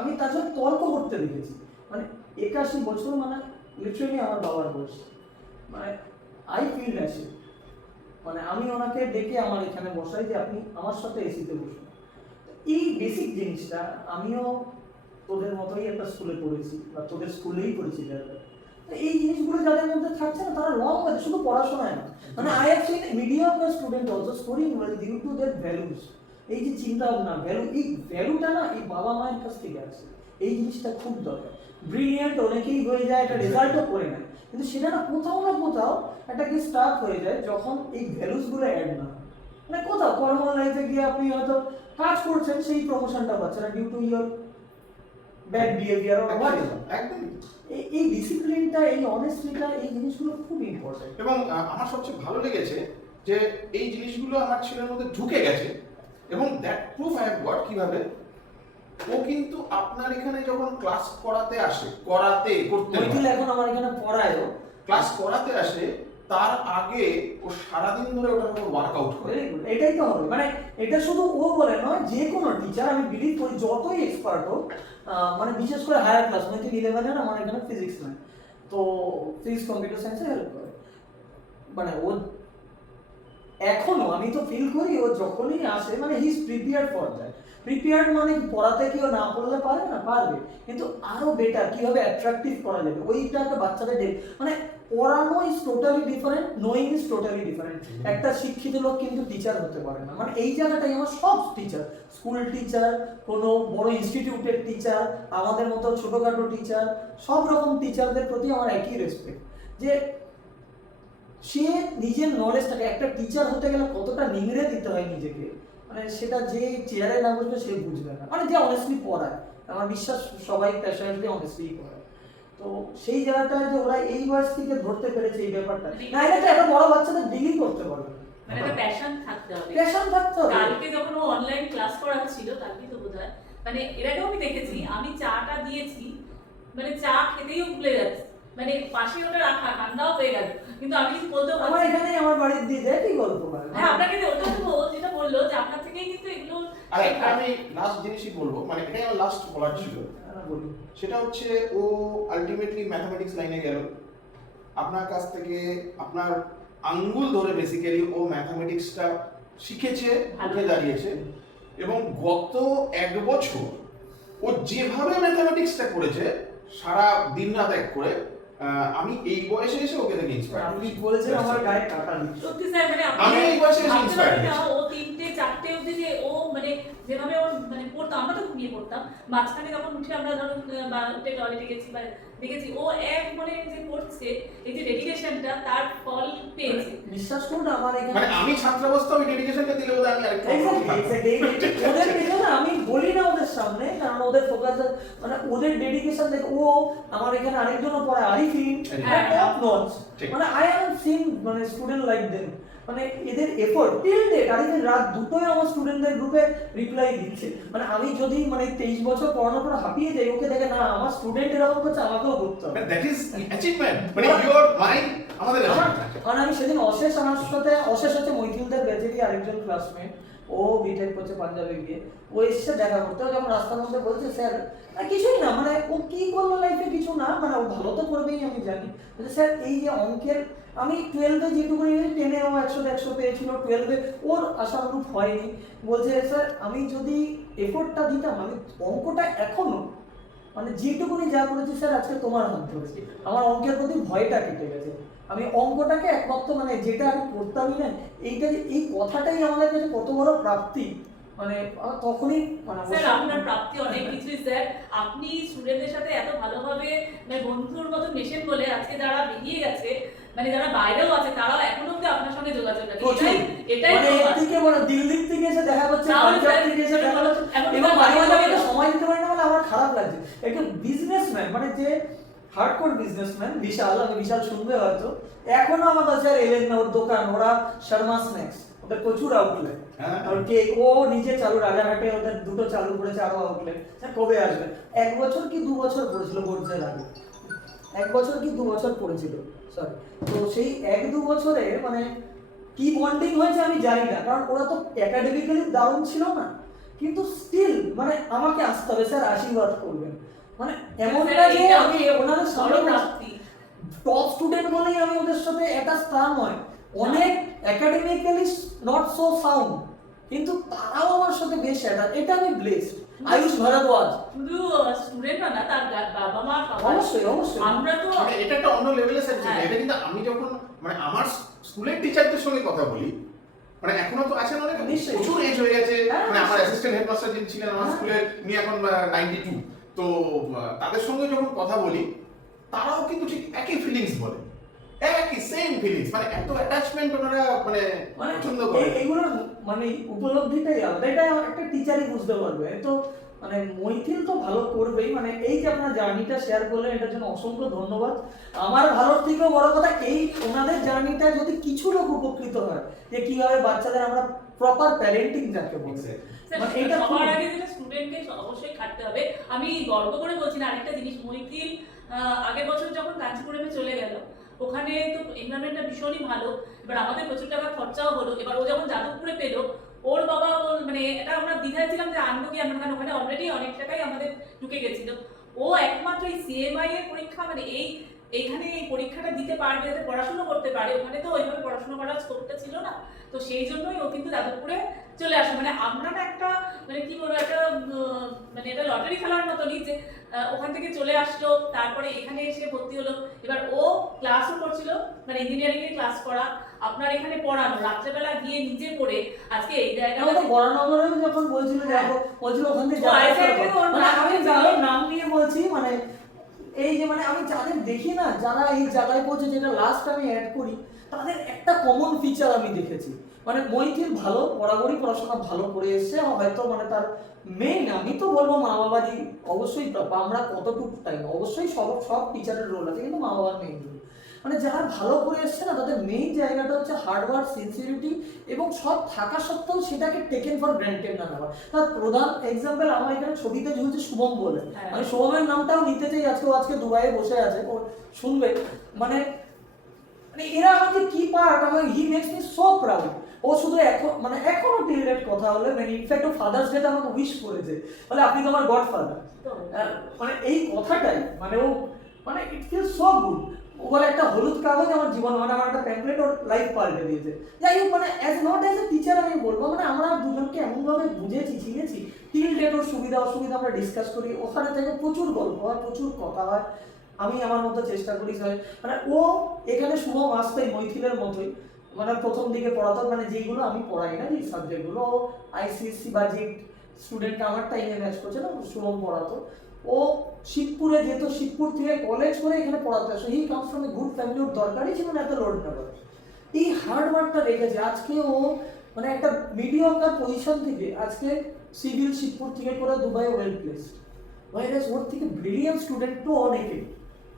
আমি তার সাথে তর্ক করতে দেখেছি, মানে 81 বছর, মানে লিটারালি আমার বাবার বয়স। মানে আই ফিল দ্যাট, মানে আমি ওনাকে ডেকে আমার এখানে বসাই যে আপনি আমার সাথে এসিতে বসুন। এই বেসিক জিনিসটা আমিও তোদের মতোই একটা স্কুলে পড়েছি, বা তোদের স্কুলেই পড়েছি যারা, এই জিনিসগুলো যাদের মধ্যে থাকছে না, তারা রং আছে, শুধু পড়াশোনায় না। মানে I have seen mediocre student also scoring well due to their values. এই যে চিন্তা ভাবনা, ভ্যালু, এই ভ্যালুটা না এই বাবা মায়ের কাছ থেকে আসে। এই জিনিসটা খুব দরকার। ব্রিলিয়েন্ট অনেকেই হয়ে যায়, একটা রেজাল্টও করে নেয়, কিন্তু সেটা না কোথাও একটা কি স্টার্ট হয়ে যায় যখন এই ভ্যালুসগুলো অ্যাড না হয়। মানে কোথাও ফর্মাল লাইফে গিয়ে আপনি হয়তো কাজ করছেন, সেই প্রমোশনটা পাচ্ছেন না due to your bad behaviour or whatever. একদম। এই ডিসিপ্লিনটা, এই অনেস্টিটা, এই জিনিসগুলো খুব ইম্পর্টেন্ট। এবং আমার সবচেয়ে ভালো লেগেছে যে এই জিনিসগুলো আমার ছেলের মধ্যে ঢুকে গেছে, এবং that proof I have got. কিভাবে? ও কিন্তু আপনার এখানে যখন ক্লাস করাতে আসে, করতে মৈথিল এখন আমার এখানে পড়ায়ও, ক্লাস করাতে আসে, তার আগে ও সারাদিন ধরে ওটার উপর ওয়ার্কআউট করে। Very good. এটাই তো হবে, মানে এটা শুধু ও বলে নয়, যে কোনো টিচার আমি বিলিভ করি যতই এক্সপার্ট হোক, মানে বিশেষ করে হায়ার ক্লাস মানে 11-এর আমার এখানে ফিজিক্স নাই, তো ফিজিক্স কম্পিউটার সায়েন্সে হেল্প করে। মানে ও এখনো আমি তো ফিল করি ও যখনই আসে মানে he is prepared for that. Prepared মানে কি পড়াতে কেউ না পড়লে পারে না, পারবে, কিন্তু আরো বেটার কিভাবে অ্যাট্রাকটিভ করা যাবে ওইটাকে বাচ্চাদের মানে পড়ানো is totally different, knowing is totally different. একটা শিক্ষিত লোক কিন্তু টিচার হতে পারে না, মানে এই জায়গাটাই আমার সব টিচার, স্কুল টিচার, কোনো বড় ইনস্টিটিউটের টিচার, আমাদের মতো ছোটখাটো টিচার, সব রকম টিচারদের প্রতি আমার একই রেসপেক্ট, যে সে নিজের নলেজটাকে, একটা টিচার হতে গেলে কতটা নিংড়ে দিতে হয় নিজেকে, মানে সেটা যে চেয়ারে না বসবে সে বুঝবে না, মানে যে অনেস্টলি পড়ায়, আমার বিশ্বাস সবাই প্যাশনেটলি অনেস্টলি পড়ায়। তো সেই জায়গাটায় যে ওরা এই বয়স থেকে ধরতে পেরেছে এই ব্যাপারটা, না এটা তো একটা বড় বাচ্চাদের ডিগ্রি করতে পারবে না, মানে একটা প্যাশন থাকতে হবে। প্যাশন থাকতে হবে। কালকে যখন ও অনলাইন ক্লাস করাচ্ছিল, কালকে তো বোধহয়, মানে এর আগেও আমি দেখেছি, আমি চাটা দিয়েছি, মানে চা খেতেই ও ভুলে যাচ্ছে, মানে পাশে ওটা রাখা, ঠান্ডাও হয়ে গেল, কিন্তু আমি কিছু বলতেও আমার পারছি না। এখানে আমার বাড়ির দিয়ে যায় কি গল্প হয়। হ্যাঁ, আপনাকে ওটা তো ও যেটা বললো যে আপনার থেকেই কিন্তু এগুলো আর একটা শেখা। আমি লাস্ট জিনিসই বলবো, মানে এটাই আমার লাস্ট বলার ছিল, বলি সেটা হচ্ছে ও আলটিমেটলি ম্যাথামেটিক্স লাইনে গেল, আপনার কাছ থেকে আপনার আঙ্গুল ধরে বেসিক্যালি ও ম্যাথামেটিক্সটা শিখেছে, উঠে দাঁড়িয়েছে, এবং গত 1 বছর ও যেভাবে ম্যাথামেটিক্সটা করেছে সারা দিন রাত এক করে, আমি এই বয়সে এসে ওকে দেখে ইন্সপায়ার। আপনি বলেছেন আমার গায়ে কাটা নেই। সত্যি স্যার, মানে আমি এই বয়সে এসে ভাবতে inspired পারবেন না, হয়েছি। ও 3টে 4টে অবধি যে ও মানে যেভাবে ও মানে পড়তাম, আমরা তো ঘুমিয়ে পড়তাম, মাঝখানে যখন উঠে আমরা ধরুন বা উঠে টয়লেটে গেছি বা দেখেছি ও এক মানে যে পড়ছে, এই যে ডেডিকেশনটা তার ফল পেয়েছে। বিশ্বাস করুন আমার এখানে মানে আমি ছাত্রাবস্থা ওই ডেডিকেশনটা দিলে বোধহয় আমি আরেকটু ওদের পেছনে আমি বলি না ওদের সামনে, কারণ ওদের ফোকাস মানে ওদের ডেডিকেশন দেখে ও আমার এখানে আরেকজনও পড়ে আরিফিন, হ্যাঁ, টপ নচ, ঠিক। মানে আই হ্যাভ সিন মানে স্টুডেন্ট লাইক দেম, মানে এদের এফোর্ট টিল ডেট আরিফিন রাত 2টোয় আমার স্টুডেন্টদের গ্রুপে রিপ্লাই দিচ্ছে, মানে আমি যদি মানে 23 বছর পড়ানোর পর হাঁপিয়ে যাই, ওকে দেখে না আমার স্টুডেন্ট এরকম করছে আমাকেও করতে হবে। দ্যাট ইজ অ্যাচিভমেন্ট, মানে ইওর মাইন্ড আমাদের achievement। কারণ আমি সেদিন অশেষ আমার সাথে, অশেষ হচ্ছে মৈথিলদের ব্যাচেরই আরেকজন ক্লাসমেট, ও বিটেক করছে পাঞ্জাবে গিয়ে, ও এসে দেখা করতে, ও যখন রাস্তার মধ্যে বলছে স্যার কিছুই না, মানে ও কি করলো লাইফে কিছু না, মানে ও ভালো তো করবেই আমি জানি, বলছে স্যার এই যে অঙ্কের আমি 12-এ যেটুকু 10-এ ও 100 পেয়েছিল, 12-এ ওর আশানুরূপ হয়নি, বলছে স্যার আমি যদি এফোর্টটা দিতাম, আমি অঙ্কটা এখনো মানে যেটুকুনি যা করেছি স্যার আজকে তোমার হাত ধরেছি, আমার অঙ্কের প্রতি ভয়টা কেটে গেছে, আমি অঙ্কটাকে একমাত্র মানে যেটা আমি করতামই না, এইটা এই কথাটাই আমাদের কাছে কত বড় প্রাপ্তি, মানে আমার তখনই মানে স্যার আপনার প্রাপ্তি অনেক কিছুই স্যার, আপনি স্টুডেন্টদের সাথে এত ভালোভাবে মানে বন্ধুর মতো মেশেন বলে আজকে যারা বেরিয়ে গেছে, মানে যারা বাইরেও আছে তারাও এখনো অব্দি আপনার সঙ্গে যোগাযোগ রাখে, এটাই মানে এর প্রমাণ। থেকে বড় দিল্লির থেকে এসে দেখা করছে, তাহলে পাঞ্জাব স্যার, থেকে এসে দেখা করছে, এমন এবং একটা মাঝে মাঝে আমি বাড়ি একটু সময় দিতে পারি না বলে আমার খারাপ লাগছে। একটু বিজনেসম্যান মানে যে হার্ডকোর বিজনেসম্যান বিশাল, আমি বিশাল শুনবে হয়তো, এখনো আমার কাছে আর এলেন না, ওর দোকান ওরা শর্মা স্ন্যাক্স, ওদের প্রচুর আউটলেট, হ্যাঁ। আর কেক ও নিজে চালু, রাজারহাটে ওদের 2টো চালু করেছে আরো আউটলেট, স্যার কবে আসবে? 1 বছর কি 2 বছর পড়েছিল বোর্ডের আগে, 1 বছর কি 2 বছর পড়েছিল সরি। তো সেই 1-2 বছরে মানে কি বন্ডিং হয়েছে আমি জানি না, কারণ ওরা তো একাডেমিক্যালি দারুণ ছিল না, কিন্তু স্টিল মানে আমাকে আসতে হবে স্যার আশীর্বাদ করবেন, মানে এমন না যে আমি ওনাদের সামনে প্রাপ্তি। টপ স্টুডেন্ট বলেই আমি ওদের সাথে অ্যাটাচ তা নয়, অনেক একাডেমিক্যালি নট সো সাউন্ড, কিন্তু তারাও আমার সাথে বেশ অ্যাটাচ, এটা আমি ব্লেসড। আয়ুষ ভারদ্বাজ শুধু স্টুডেন্ট না, তার বাবা মা, অবশ্যই অবশ্যই আমরা তো মানে এটা একটা অন্য লেভেলের সাবজেক্ট। হ্যাঁ। এটা কিন্তু আমি যখন মানে আমার স্কুলের টিচারদের সঙ্গে কথা বলি, মানে এখনো তো আছেন অনেক, নিশ্চয়ই। প্রচুর এজ হয়ে গেছে, হ্যাঁ, মানে আমার নিশ্চয়ই। অ্যাসিস্ট্যান্ট হেডমাস্টার যিনি ছিলেন আমার হ্যাঁ। স্কুলের, উনি এখন 92, তো তাদের সঙ্গে যখন কথা বলি তারাও কিন্তু ঠিক একই ফিলিংস বলে, একই সেম ফিলিংস, মানে এত অ্যাটাচমেন্ট ওনারা মানে মানে পছন্দ করে। এগুলো মানে উপলব্ধিটাই আলাদা, এটা একটা টিচারই বুঝতে পারবে। তো মানে মৈথিল তো ভালো করবেই, মানে এই যে আপনার জার্নিটা শেয়ার করলেন এটার জন্য অসংখ্য ধন্যবাদ। আমার ভালোর থেকেও বড় কথা এই ওনাদের জার্নিটা যদি কিছু লোক উপকৃত হয়, যে কিভাবে বাচ্চাদের আমরা প্রপার প্যারেন্টিং যাকে বলছে, স্যার, মানে এটা খুব- সবার আগে যেটা স্টুডেন্টকে অবশ্যই খাটতে হবে। আমি গর্ব করে বলছি না, আরেকটা জিনিস, মৈথিল আগের বছর যখন কাঞ্চিপুরমে চলে গেল, ওখানে তো এনভায়রনমেন্টটা ভীষণই ভালো। এবার আমাদের প্রচুর টাকা খরচাও হলো। এবার ও যখন যাদবপুরে পেলো, ওর বাবা মানে এটা আমরা দ্বিধায় ছিলাম যে আনবো কি আনবো না, কারণ ওখানে অলরেডি অনেক টাকাই আমাদের ঢুকে গেছিল। ও একমাত্র এই সিএমআই এর পরীক্ষা মানে এইখানে এই পরীক্ষাটা দিতে পারবে, যাতে পড়াশোনা করতে পারে। ওখানে তো ওইভাবে পড়াশোনা করার স্কোপটা ছিল না, তো সেই জন্যই ও কিন্তু যাদবপুরে চলে আসে। মানে আমরা না একটা মানে কি বলবো, একটা মানে এটা লটারি খেলার মতনই যে ওখান থেকে চলে আসলো, তারপরে এখানে এসে ভর্তি হলো। এবার ও ক্লাসও করছিল, মানে ইঞ্জিনিয়ারিং এর ক্লাস করা, আপনার এখানে পড়ানো, রাত্রেবেলা গিয়ে নিজে পড়ে আজকে এই জায়গাটা বরানগরে যখন বলছিল যে বলছিল ওখান থেকে আমি যাদের নাম নিয়ে বলছি, মানে এই যে মানে আমি যাদের দেখি না যারা এই জায়গায় পৌঁছে, যেটা লাস্ট আমি অ্যাড করি, তাদের একটা কমন ফিচার আমি দেখেছি। মানে মৈথিল ভালো বরাবরই পড়াশোনা ভালো করে এসছে, হয়তো মানে তার মেইন আমি তো বলবো মা বাবারই অবশ্যই, আমরা কতটুকু টাইম অবশ্যই সব টিচারের রোল আছে, কিন্তু মা বাবার মেইন রোল। মানে যারা ভালো করে এসছে না, তাদের মেইন জায়গাটা হচ্ছে হার্ডওয়ার্ক, সিনসিয়ারিটি, এবং সব থাকা সত্ত্বেও সেটাকে টেকেন ফর গ্র্যান্টেড না নেওয়া। তার প্রধান এক্সাম্পল আমার এখানে ছবিতে ঝুলছে শুভম বলে, আমি শুভমের নামটাও নিতে চাই। আজকে দুবাইয়ে বসে আছে, ও শুনবে। মানে এরা আমাদের কি পার্ট, আমার he makes me so proud. ও শুধু এখনো টিল কথা হলে, মানে ইনফ্যাক্ট ও ফাদার্স ডেতে আমাকে উইশ করেছে, বলে আপনি তোমার গড ফাদার। মানে এই কথাটাই মানে ও মানে ইট ফিল সো গুড। ও বলে একটা হলুদ কাগজ আমার জীবন, মানে আমার একটা প্যাম্পলেট ওর লাইফ পাল্টে দিয়েছে। যাই হোক, মানে as not as a teacher আমি বলবো, মানে আমরা দুজনকে এমনভাবে বুঝেছি, চিনেছি, টিল ডেট ওর সুবিধা অসুবিধা আমরা ডিসকাস করি, ওখানে থেকে প্রচুর গল্প হয়, প্রচুর কথা হয়। আমি আমার মতো চেষ্টা করি, মানে ও এখানে শুভম আসতে মৈথিলের মতোই, মানে প্রথম দিকে পড়াতো, মানে যেইগুলো আমি পড়াই না, যে সাবজেক্টগুলো আইসিএসসি বা যে স্টুডেন্ট আমার টাইমে ম্যাচ করছে না, শুভম পড়াতো। ও শিবপুরে যেত, শিবপুর থেকে কলেজ করে এখানে পড়াতে আসে। He comes from a good family, ওর দরকারই ছিল না এত লোড নেওয়ার। এই হার্ডওয়ার্কটা রেখেছে। আজকে ও মানে একটা মিডিয়াকার পজিশন থেকে আজকে সিভিল শিবপুর থেকে করে দুবাই ওয়েল প্লেসড, ওয়াইরাস ওর থেকে ব্রিলিয়ান্ট স্টুডেন্ট তো অনেকে,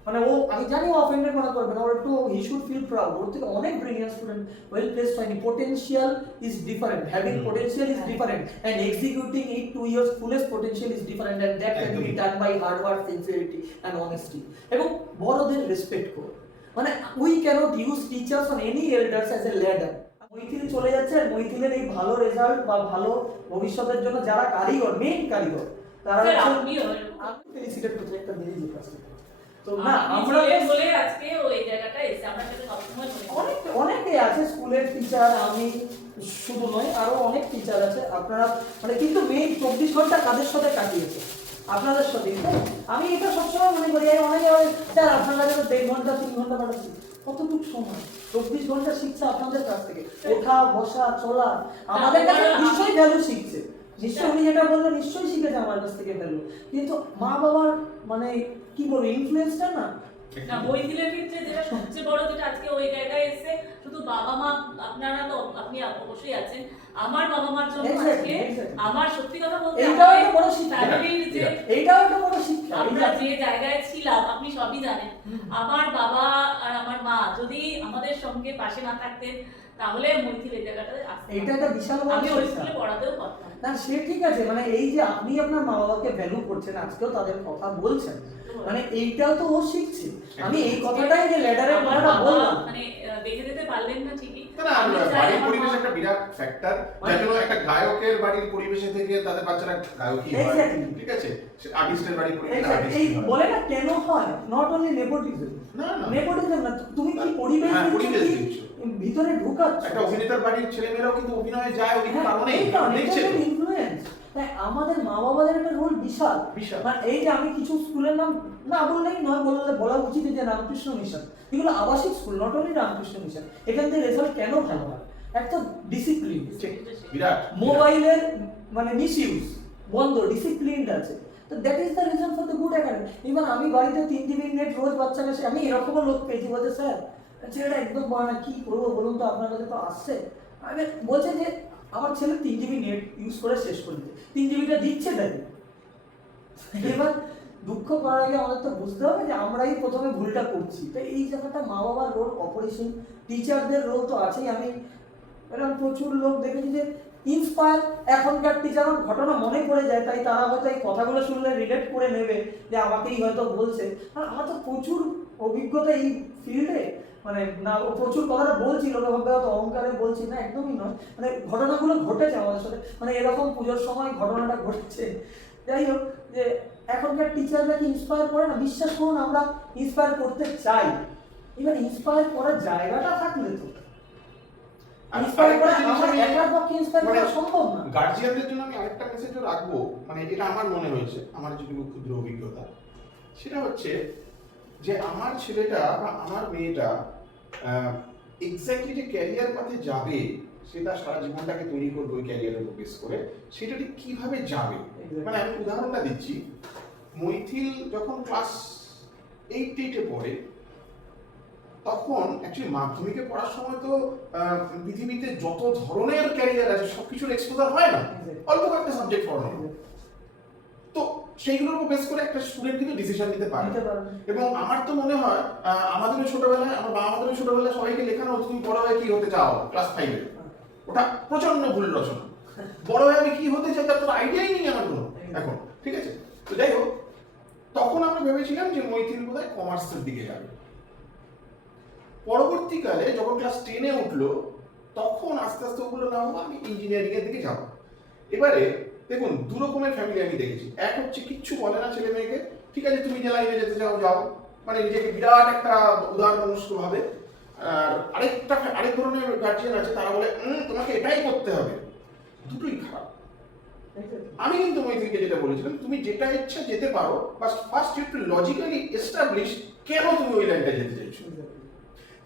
মানে ও আমি জানি ও অফেন্ডেড মনে করবে না, ওর একটু হি শুড ফিল প্রাউড। ওর থেকে অনেক ব্রিলিয়ান্ট স্টুডেন্ট ওয়েল প্লেসড হয়নি। Potential is different, having potential is different, and executing it to your fullest potential is different, and that can be done by hard work, sincerity and honesty. এবং বড়দের respect করো, মানে we cannot use teachers on any elders as a ladder. Maithil চলে যাচ্ছে, আর মৈথিলের এই ভালো result বা ভালো ভবিষ্যতের জন্য যারা কারিগর, মেইন কারিগর, তারা আমি ফেলিসিটেট করতে একটা দিদি কাছে। তো না আমরা বলে আজকে ওই জায়গাটা এসে আমরা সেটা সবসময় অনেকে আছে, স্কুলের টিচার, আমি শুধু নয়, আরো অনেক টিচার আছে আপনারা, মানে কিন্তু মেইন 24 ঘন্টা কাদের সাথে কাটিয়েছে, আপনাদের সাথে। আমি এটা সবসময় মনে করি, অনেকে স্যার আপনারা যেন 1.5 ঘন্টা 3 ঘন্টা কাটাচ্ছি, কতটুকু সময় 24 ঘন্টা শিখছে আপনাদের কাছ থেকে, ওঠা বসা চলা, আমাদের কাছে নিশ্চয়ই ভ্যালু শিখছে, নিশ্চয়ই উনি যেটা বললেন নিশ্চয়ই শিখেছে আমার কাছ থেকে ভ্যালু। কিন্তু মা বাবার মানে কি বলবো ইনফ্লুয়েন্সটা না মৈথিলের ক্ষেত্রে যেটা সবচেয়ে বড়, যেটা আজকে ওই জায়গায় এসে শুধু বাবা মা, আপনারা তো আপনি অবশ্যই আছেন, আমার বাবা মার জন্য আজকে আমার সত্যি কথা বলতে এইটাও একটা বড় শিক্ষা, যে এইটাও একটা বড় শিক্ষা। আমরা যে জায়গায় ছিলাম আপনি সবই জানেন, আমার বাবা আর আমার মা যদি আমাদের সঙ্গে পাশে না থাকতেন তাহলে মৈথিল এই জায়গাটাতে আসতে, এটা একটা বিশাল বড় আমি ওই শিক্ষা। স্কুলে পড়াতেও পারতাম না সে ঠিক আছে, মানে এই যে আপনি আপনার মা বাবাকে ভ্যালু করছেন, আজকেও তাদের কথা বলছেন, মানে এইটাও তো ও শিখছে। আমি এই কথাটাই যে ল্যাডারের কথাটা বললাম, মানে দেখে যেতে পারলেন না ঠিকই, না বাড়ির পরিবেশ একটা বিরাট ফ্যাক্টর, যার জন্য একটা গায়কের বাড়ির পরিবেশে থেকে তাদের বাচ্চারা গায়কই হয়, ঠিক আছে, আর্টিস্টের বাড়ির পরিবেশে আর্টিস্ট এই বলে না কেন হয়, নট অনলি নেপোটিজম, না নেপোটিজম না, তুমি কি পরিবেশ দিচ্ছ ভিতরে ঢুকাচ্ছ। একটা অভিনেতার বাড়ির ছেলেমেয়েরাও কিন্তু অভিনয়ে যায় ওই কারণে দেখছে ইনফ্লুয়েন্স। তাই আমাদের মা বাবাদের একটা রোল বিশাল। মানে এই যে আমি কিছু স্কুলের নাম না বললেই নয়, বলা উচিত যে রামকৃষ্ণ মিশন, এগুলো আবাসিক school, not only Ramakrishna mission. এখান থেকে রেজাল্ট কেন ভালো হয়, একটা ডিসিপ্লিন, বিরাট মোবাইলের মানে মিসইউজ বন্ধ, ডিসিপ্লিনড আছে। তো that is the reason for the good academy. Even আমি বাড়িতে 3 GB নেট রোজ বাচ্চাকে, আমি এরকমও লোক পেয়েছি বলছে স্যার ছেলেটা একদম না কি করবো বলুন তো, আপনার কাছে তো আসছে। আমি বলছে যে আমার ছেলে 3 GB নেট ইউজ করে শেষ করে দিচ্ছে, 3 GBটা দিচ্ছে তাই। এবার দুঃখ করার আগে আমাদের তো বুঝতে হবে যে আমরাই প্রথমে ভুলটা করছি। তো এই জায়গাটা মা বাবার রোল অপরিসীম, টিচারদের রোল তো আছেই। আমি এরকম প্রচুর লোক দেখেছি যে ইন্সপায়ার, এখনকার টিচার ঘটনা মনে পড়ে যায়, তাই তারা হয়তো এই কথাগুলো শুনলে রিলেট করে নেবে যে আমাকেই হয়তো বলছে। আর আমার তো প্রচুর অভিজ্ঞতা এই ফিল্ডে, মানে না ও প্রচুর কথাটা বলছিল, ব্যাপারটা অহংকারে বলছি না, একদমই নয়, মানে ঘটনাগুলো ঘটেছে আমাদের সাথে, মানে এরকম পুজোর সময় ঘটনাটা ঘটেছে। যাই হোক, যে এখনকার টিচাররা কি ইন্সপায়ার করে না? বিশ্বাস করুন আমরা ইন্সপায়ার করতে চাই, এবার ইন্সপায়ার করার জায়গাটা থাকলে তো ইন্সপায়ার করা আমার একার পক্ষে ইন্সপায়ার করা সম্ভব না। গার্জিয়ানদের জন্য আমি আরেকটা মেসেজও রাখবো, মানে এটা আমার মনে হয়েছে, আমার যেটুকু ক্ষুদ্র অভিজ্ঞতা, সেটা হচ্ছে যে আমার ছেলেটা বা আমার মেয়েটা এক্স্যাক্টলি যে ক্যারিয়ার পাথে যাবে, সেটা সারা জীবনটাকে তৈরি করবে ওই ক্যারিয়ারের উপর বেস করে, সেটা ঠিক কিভাবে যাবে। মানে আমি উদাহরণটা দিচ্ছি, মৈথিল যখন ক্লাস 8-8-এ পড়ে, তখন অ্যাকচুয়ালি মাধ্যমিকে পড়ার সময় তো পৃথিবীতে যত ধরনের ক্যারিয়ার আছে সবকিছুর এক্সপোজার হয় না, অল্প কয়েকটা সাবজেক্ট পড়ানো, তো সেইগুলোর উপর বেস করে একটা স্টুডেন্ট কিন্তু ডিসিশন নিতে পারে। এবং আমার তো মনে হয় আমাদেরও ছোটবেলায়, আমার বাবা আমাদেরও ছোটবেলায় সবাইকে লেখানো, তুমি বড় হয়ে কি হতে চাও ক্লাস 5-এ, ওটা প্রচন্ড ভুল রচনা। বড় হয়ে আমি কি হতে চাই তার তো আইডিয়াই নেই আমার কোনো এখন, ঠিক আছে। তো যাই হোক, তখন আমরা ভেবেছিলাম যে মৈথিল বোধহয় কমার্সের দিকে যাবে। পরবর্তীকালে যখন ক্লাস 10-এ উঠলো, তখন আস্তে আস্তে ওগুলো না হবো আমি ইঞ্জিনিয়ারিং এর দিকে যাবো। এবারে দেখুন, দু রকমের ফ্যামিলি আমি দেখেছি। এক হচ্ছে কিচ্ছু বলে না ছেলে মেয়েকে, ঠিক আছে তুমি যে লাইনে যেতে চাও যাও, মানে নিজেকে বিরাট একটা উদারমনস্ক ভাবে। আর আরেক ধরনের গার্জিয়ান আছে, তারা বলে তোমাকে এটাই করতে হবে। দুটোই খারাপ। আমি কিন্তু মৈত্রীকে যেটা বলেছিলাম, তুমি যেটা ইচ্ছা যেতে পারো, but first you to logically establish কেন তুমি ওই লাইনটা যেতে চাইছো।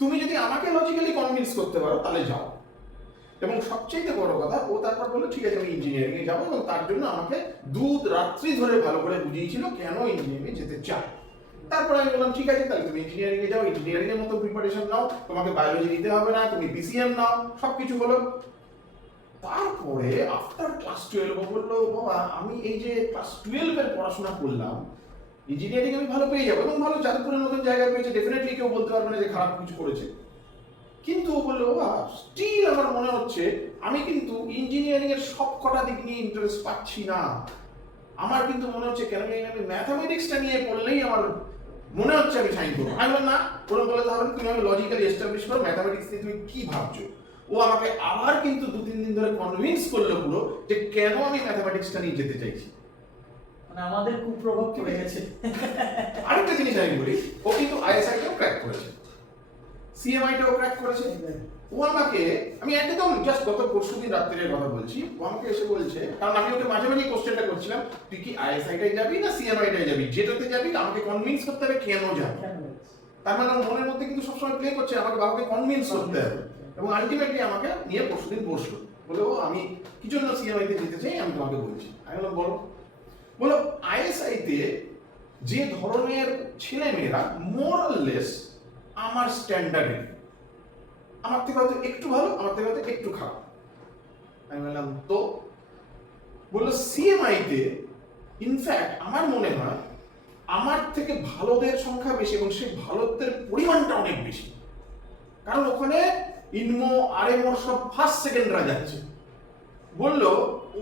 তুমি যদি আমাকে লজিক্যালি কনভিন্স করতে পারো তাহলে যাও। এবং সবচেয়ে বড় কথা, ও তারপর বললো ঠিক আছে আমি ইঞ্জিনিয়ারিং এ যাবো, এবং তার জন্য আমাকে রাত্রি ধরে ভালো করে বুঝিয়েছিল কেন ইঞ্জিনিয়ারিং এ যেতে চায়। তারপরে আমি বললাম ঠিক আছে তাহলে তুমি ইঞ্জিনিয়ারিং এ যাও, ইঞ্জিনিয়ারিং এর মতো প্রিপারেশন নাও, তোমাকে বায়োলজি নিতে হবে না, তুমি বিসিএম নাও, সবকিছু হলো। তারপরে আফটার ক্লাস 12 ও বললো বাবা আমি এই যে ক্লাস 12 এর পড়াশোনা করলাম, ইঞ্জিনিয়ারিং আমি ভালো পেয়ে যাবো, এবং ভালো যাদবপুরের মতন জায়গায় পেয়েছে, ডেফিনেটলি কেউ বলতে পারবে না যে খারাপ কিছু করেছে। কিন্তু ও বললো বাবা স্টিল আমার মনে হচ্ছে আমি কিন্তু ইঞ্জিনিয়ারিং এর সব কটা দিক নিয়ে ইন্টারেস্ট পাচ্ছি না। আমার কিন্তু মনে হচ্ছে কেন জানি আমি ম্যাথামেটিক্সটা নিয়ে পড়লেই আমার মনে হচ্ছে আমি সাইন করবো। আমি বললাম না, কোনো বলে তাহলে তুমি আমি লজিক্যালি এস্টাবলিশ করো, ম্যাথামেটিক্স নিয়ে তুমি কি ভাবছো। ও আমাকে আবার কিন্তু 2-3 দিন ধরে কনভিন্স করলো পুরো যে কেন আমি ম্যাথামেটিক্সটা নিয়ে যেতে চাইছি। মানে আমাদের কুপ্রভাব পড়ে গেছে। আরেকটা জিনিস আমি বলি, ও কিন্তু আইএসআইটাও ক্র্যাক করেছে, সিএমআইটাও ক্র্যাক করেছে। ও আমাকে, আমি একদম জাস্ট গত পরশুদিন রাত্রের কথা বলছি, ও আমাকে এসে বলছে, কারণ আমি ওকে মাঝে মাঝে কোশ্চেনটা করছিলাম তুই কি আইএসআইটাই যাবি না সিএমআইটাই যাবি, যেটাতে যাবি আমাকে কনভিন্স করতে হবে কেন যাবি। তার মানে ওর মনের মধ্যে কিন্তু সবসময় প্লে করছে আমাকে বাবাকে কনভিন্স করতে হবে। এবং আলটিমেটলি আমাকে নিয়ে পরশুদিন বসলো, বলো আমি কি জন্য সিএমআইতে যেতে চাই আমি তোমাকে বলছি। আমি বললাম বলো আইএসআইতে যে ধরনের ছেলে মেয়েরা মোরাললেস আমার স্ট্যান্ডার্ডে, আমার থেকে হয়তো একটু ভালো, আমার থেকে হয়তো একটু খারাপ। আমি বললাম তো, বললো সিএমআইতে ইনফ্যাক্ট আমার মনে হয় আমার থেকে ভালোদের সংখ্যা বেশি, এবং সেই ভালোদের পরিমাণটা অনেক বেশি, কারণ ওখানে ইনমো আরএমও সব ফার্স্ট সেকেন্ডরা যাচ্ছে। বললো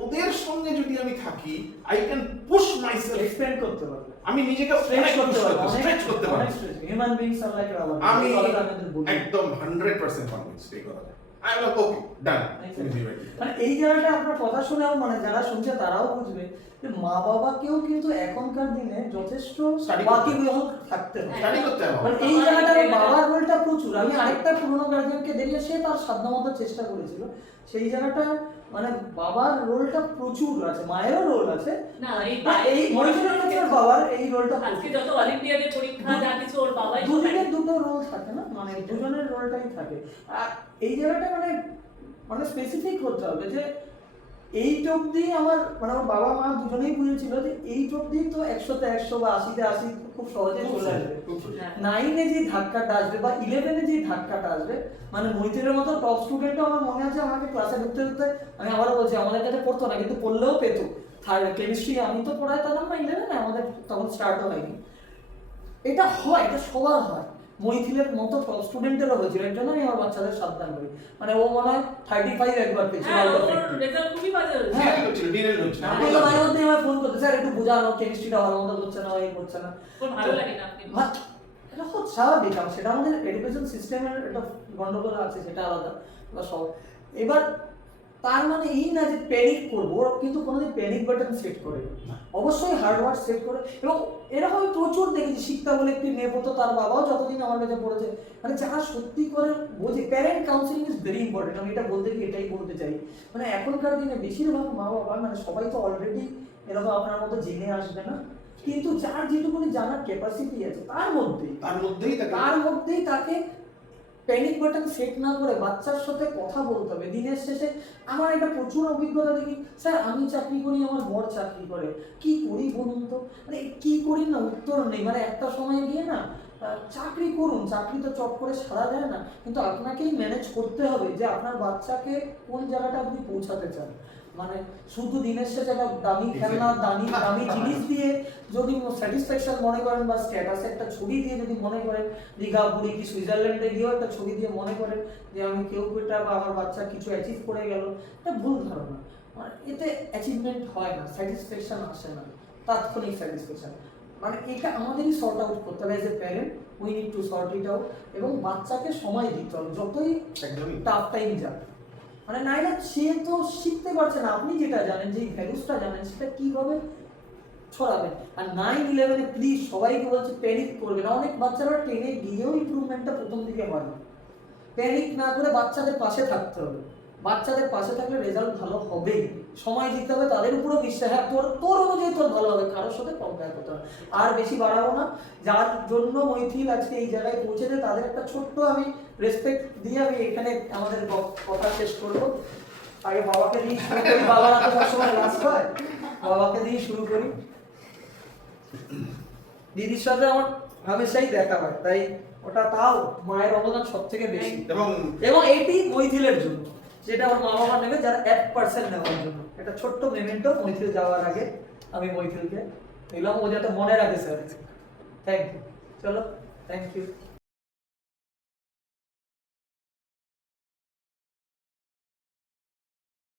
ওদের সঙ্গে যদি আমি থাকি I can push myself, explain করতে পারবো, আমি নিজেকে স্ট্রেচ করতে পারবো। Human beings are like Robert, আমি একদম 100% কনভিন্স এই কথাটা। আই এম ওকে ডান। মানে এই জায়গাটা আপনার কথা শুনেও মানে যারা শুনছে তারাও বুঝবে যে মা বাবাকেও কিন্তু এখনকার দিনে যথেষ্ট বাকিগুলো থাকতে হবে, স্টাডি করতে হবে। মানে এই জায়গাটা বাবার রোলটা প্রচুর। আমি আরেকটা পুরনো গার্জিয়ানকে দেখলে সে তার সাধ্যমতো চেষ্টা করেছিল, সেই জায়গাটা মানে বাবার রোলটা প্রচুর আছে, মায়েরও রোল আছে না, এই মহিলার ক্ষেত্রে বাবার এই রোলটা আজকে যত অলিম্পিয়াডের পরীক্ষা যা কিছু ওর বাবাই দুজনের দুটো রোল থাকে না, মানে দুজনের রোলটাই থাকে। আর এই জায়গাটা মানে স্পেসিফিক করতে হবে যে 8 অবধি আমার মানে আমার বাবা মা দুজনেই বুঝেছিল যে 8 অবধি তো 100-তে 100 বা 80-তে 80 খুব সহজে চলে আসবে। 9-এ যে ধাক্কাটা আসবে বা 11-এ যে ধাক্কাটা আসবে, মানে মৈত্রের মতো টপ স্টুডেন্টও আমার মনে আছে আমাকে ক্লাসে ঢুকতে ঢুকতে, আমি আবারও বলছি আমাদের কাছে পড়তো না কিন্তু পড়লেও পেত। কেমিস্ট্রি আমি তো পড়াইতাম না 11-এ, আমাদের তখন স্টার্টও হয়নি। এটা হয়, এটা সবার হয়, মৈথিলের মতো টপ স্টুডেন্টেরও হয়েছিল। এর জন্য আমি আমার বাচ্চাদের সাবধান করি, মানে ও মনে হয় 35 একবার পেয়েছিল। রেজাল্ট খুবই বাজে হয়েছে। হ্যাঁ হচ্ছিল ডিরেল হচ্ছিল। আমি তো মাঝে মধ্যে আমার ফোন করতে, স্যার একটু বোঝানো কেমিস্ট্রিটা ভালো মতো হচ্ছে না, এই হচ্ছে না। কোন ভালো লাগে না আপনি এটা খুব স্বাভাবিক, সেটা আমাদের এডুকেশন সিস্টেমের একটা গন্ডগোল আছে, সেটা আলাদা বা সব। এবার তার মানে এই না যে প্যানিক করবো, ওরা কিন্তু কোনোদিন প্যানিক বাটন সেট করে না, অবশ্যই হার্ডওয়ার্ক সেট করে। এবং এরকম আমি প্রচুর দেখেছি, শিক্ষা বলে একটি মেয়ে পড়তো, তার বাবাও যতদিন আমার কাছে পড়েছে, মানে যারা সত্যি করে বোঝে। Parent counselling is very important, আমি এটা বলতে গিয়ে এটাই বলতে চাই। মানে এখনকার দিনে বেশিরভাগ মা বাবা, মানে সবাই তো অলরেডি এরকম আপনার মতো জেনে আসবে না, কিন্তু যার যেটুকুনি জানার ক্যাপাসিটি আছে তার মধ্যেই তাকে প্যানিক বাটন সেট না করে বাচ্চার সাথে কথা বলতে হবে। দিনের শেষে আমার এটা প্রচুর অভিজ্ঞতা দেখি, স্যার আমি চাকরি করি, আমার বর চাকরি করে, কি করি বলুন তো? মানে কি করি না উত্তর নেই। মানে একটা সময় গিয়ে না, চাকরি করুন, চাকরি তো চট করে সারা যায় না, কিন্তু আপনাকেই ম্যানেজ করতে হবে যে আপনার বাচ্চাকে কোন জায়গাটা আপনি পৌঁছাতে চান। মানে শুধু দিনের শেষে একটা দামি খেলনা, দামি জিনিস দিয়ে যদি স্যাটিসফ্যাকশন মনে করেন, বা স্ট্যাটাসে একটা ছবি দিয়ে যদি মনে করেন, দীঘা পুরী কি সুইজারল্যান্ডে গিয়েও একটা ছবি দিয়ে মনে করেন যে আমি কেউ এটা বা আমার বাচ্চা কিছু অ্যাচিভ করে গেল, এটা ভুল ধারণা। মানে এতে অ্যাচিভমেন্ট হয় না, স্যাটিসফ্যাকশন আসে না, তাৎক্ষণিক স্যাটিসফ্যাকশন। মানে এটা আমাদেরই সর্ট আউট করতে হবে as a parent, we need to sort it out. এবং বাচ্চাকে সময় দিতে হবে, যতই টাফ টাইম যাক। মানে নাইলে সে তো শিখতে পারছে না, আপনি যেটা জানেন, যে ভ্যালুসটা জানেন, সেটা কিভাবে ছড়াবেন। আর 9-11-এ প্লিজ সবাইকে বলছে প্যানিক করবে না। অনেক বাচ্চারা 10-এ গিয়েও ইমপ্রুভমেন্টটা প্রথম দিকে হয় না। প্যানিক না করে বাচ্চাদের পাশে থাকতে হবে, বাচ্চাদের পাশে থাকলে রেজাল্ট ভালো হবেই। সময় দিতে হবে, তাদের উপরও বিশ্বাস, হ্যাঁ তোর অনুযায়ী তোর ভালো হবে, কারোর সাথে কম্পেয়ার করতে হবে। আর বেশি বাড়াবো না, যার জন্য মৈথিল আজকে এই জায়গায় পৌঁছেছে তাদের একটা ছোট্ট আমি রেসপেক্ট দিয়ে আমি এখানে আমাদের কথা শেষ করবো। আগে বাবাকে দিয়ে শুরু করি, বাবারা তো সবসময় লাস্ট হয়, বাবাকে দিয়ে শুরু করি। দিদির সাথে আমার হামেশাই দেখা হয়, তাই ওটা তাও মায়ের অবদান সব থেকে বেশি। এবং এটি মৈথিলের জন্য, যেটা আমার মা বাবা নেবে, যারা 1% নেওয়ার জন্য। একটা ছোট্ট মেমেন্টো মৈথিল যাওয়ার আগে আমি মৈথিলকে দিলাম, ও যাতে মনে রাখে স্যার। Thank you. চলো, থ্যাংক ইউ।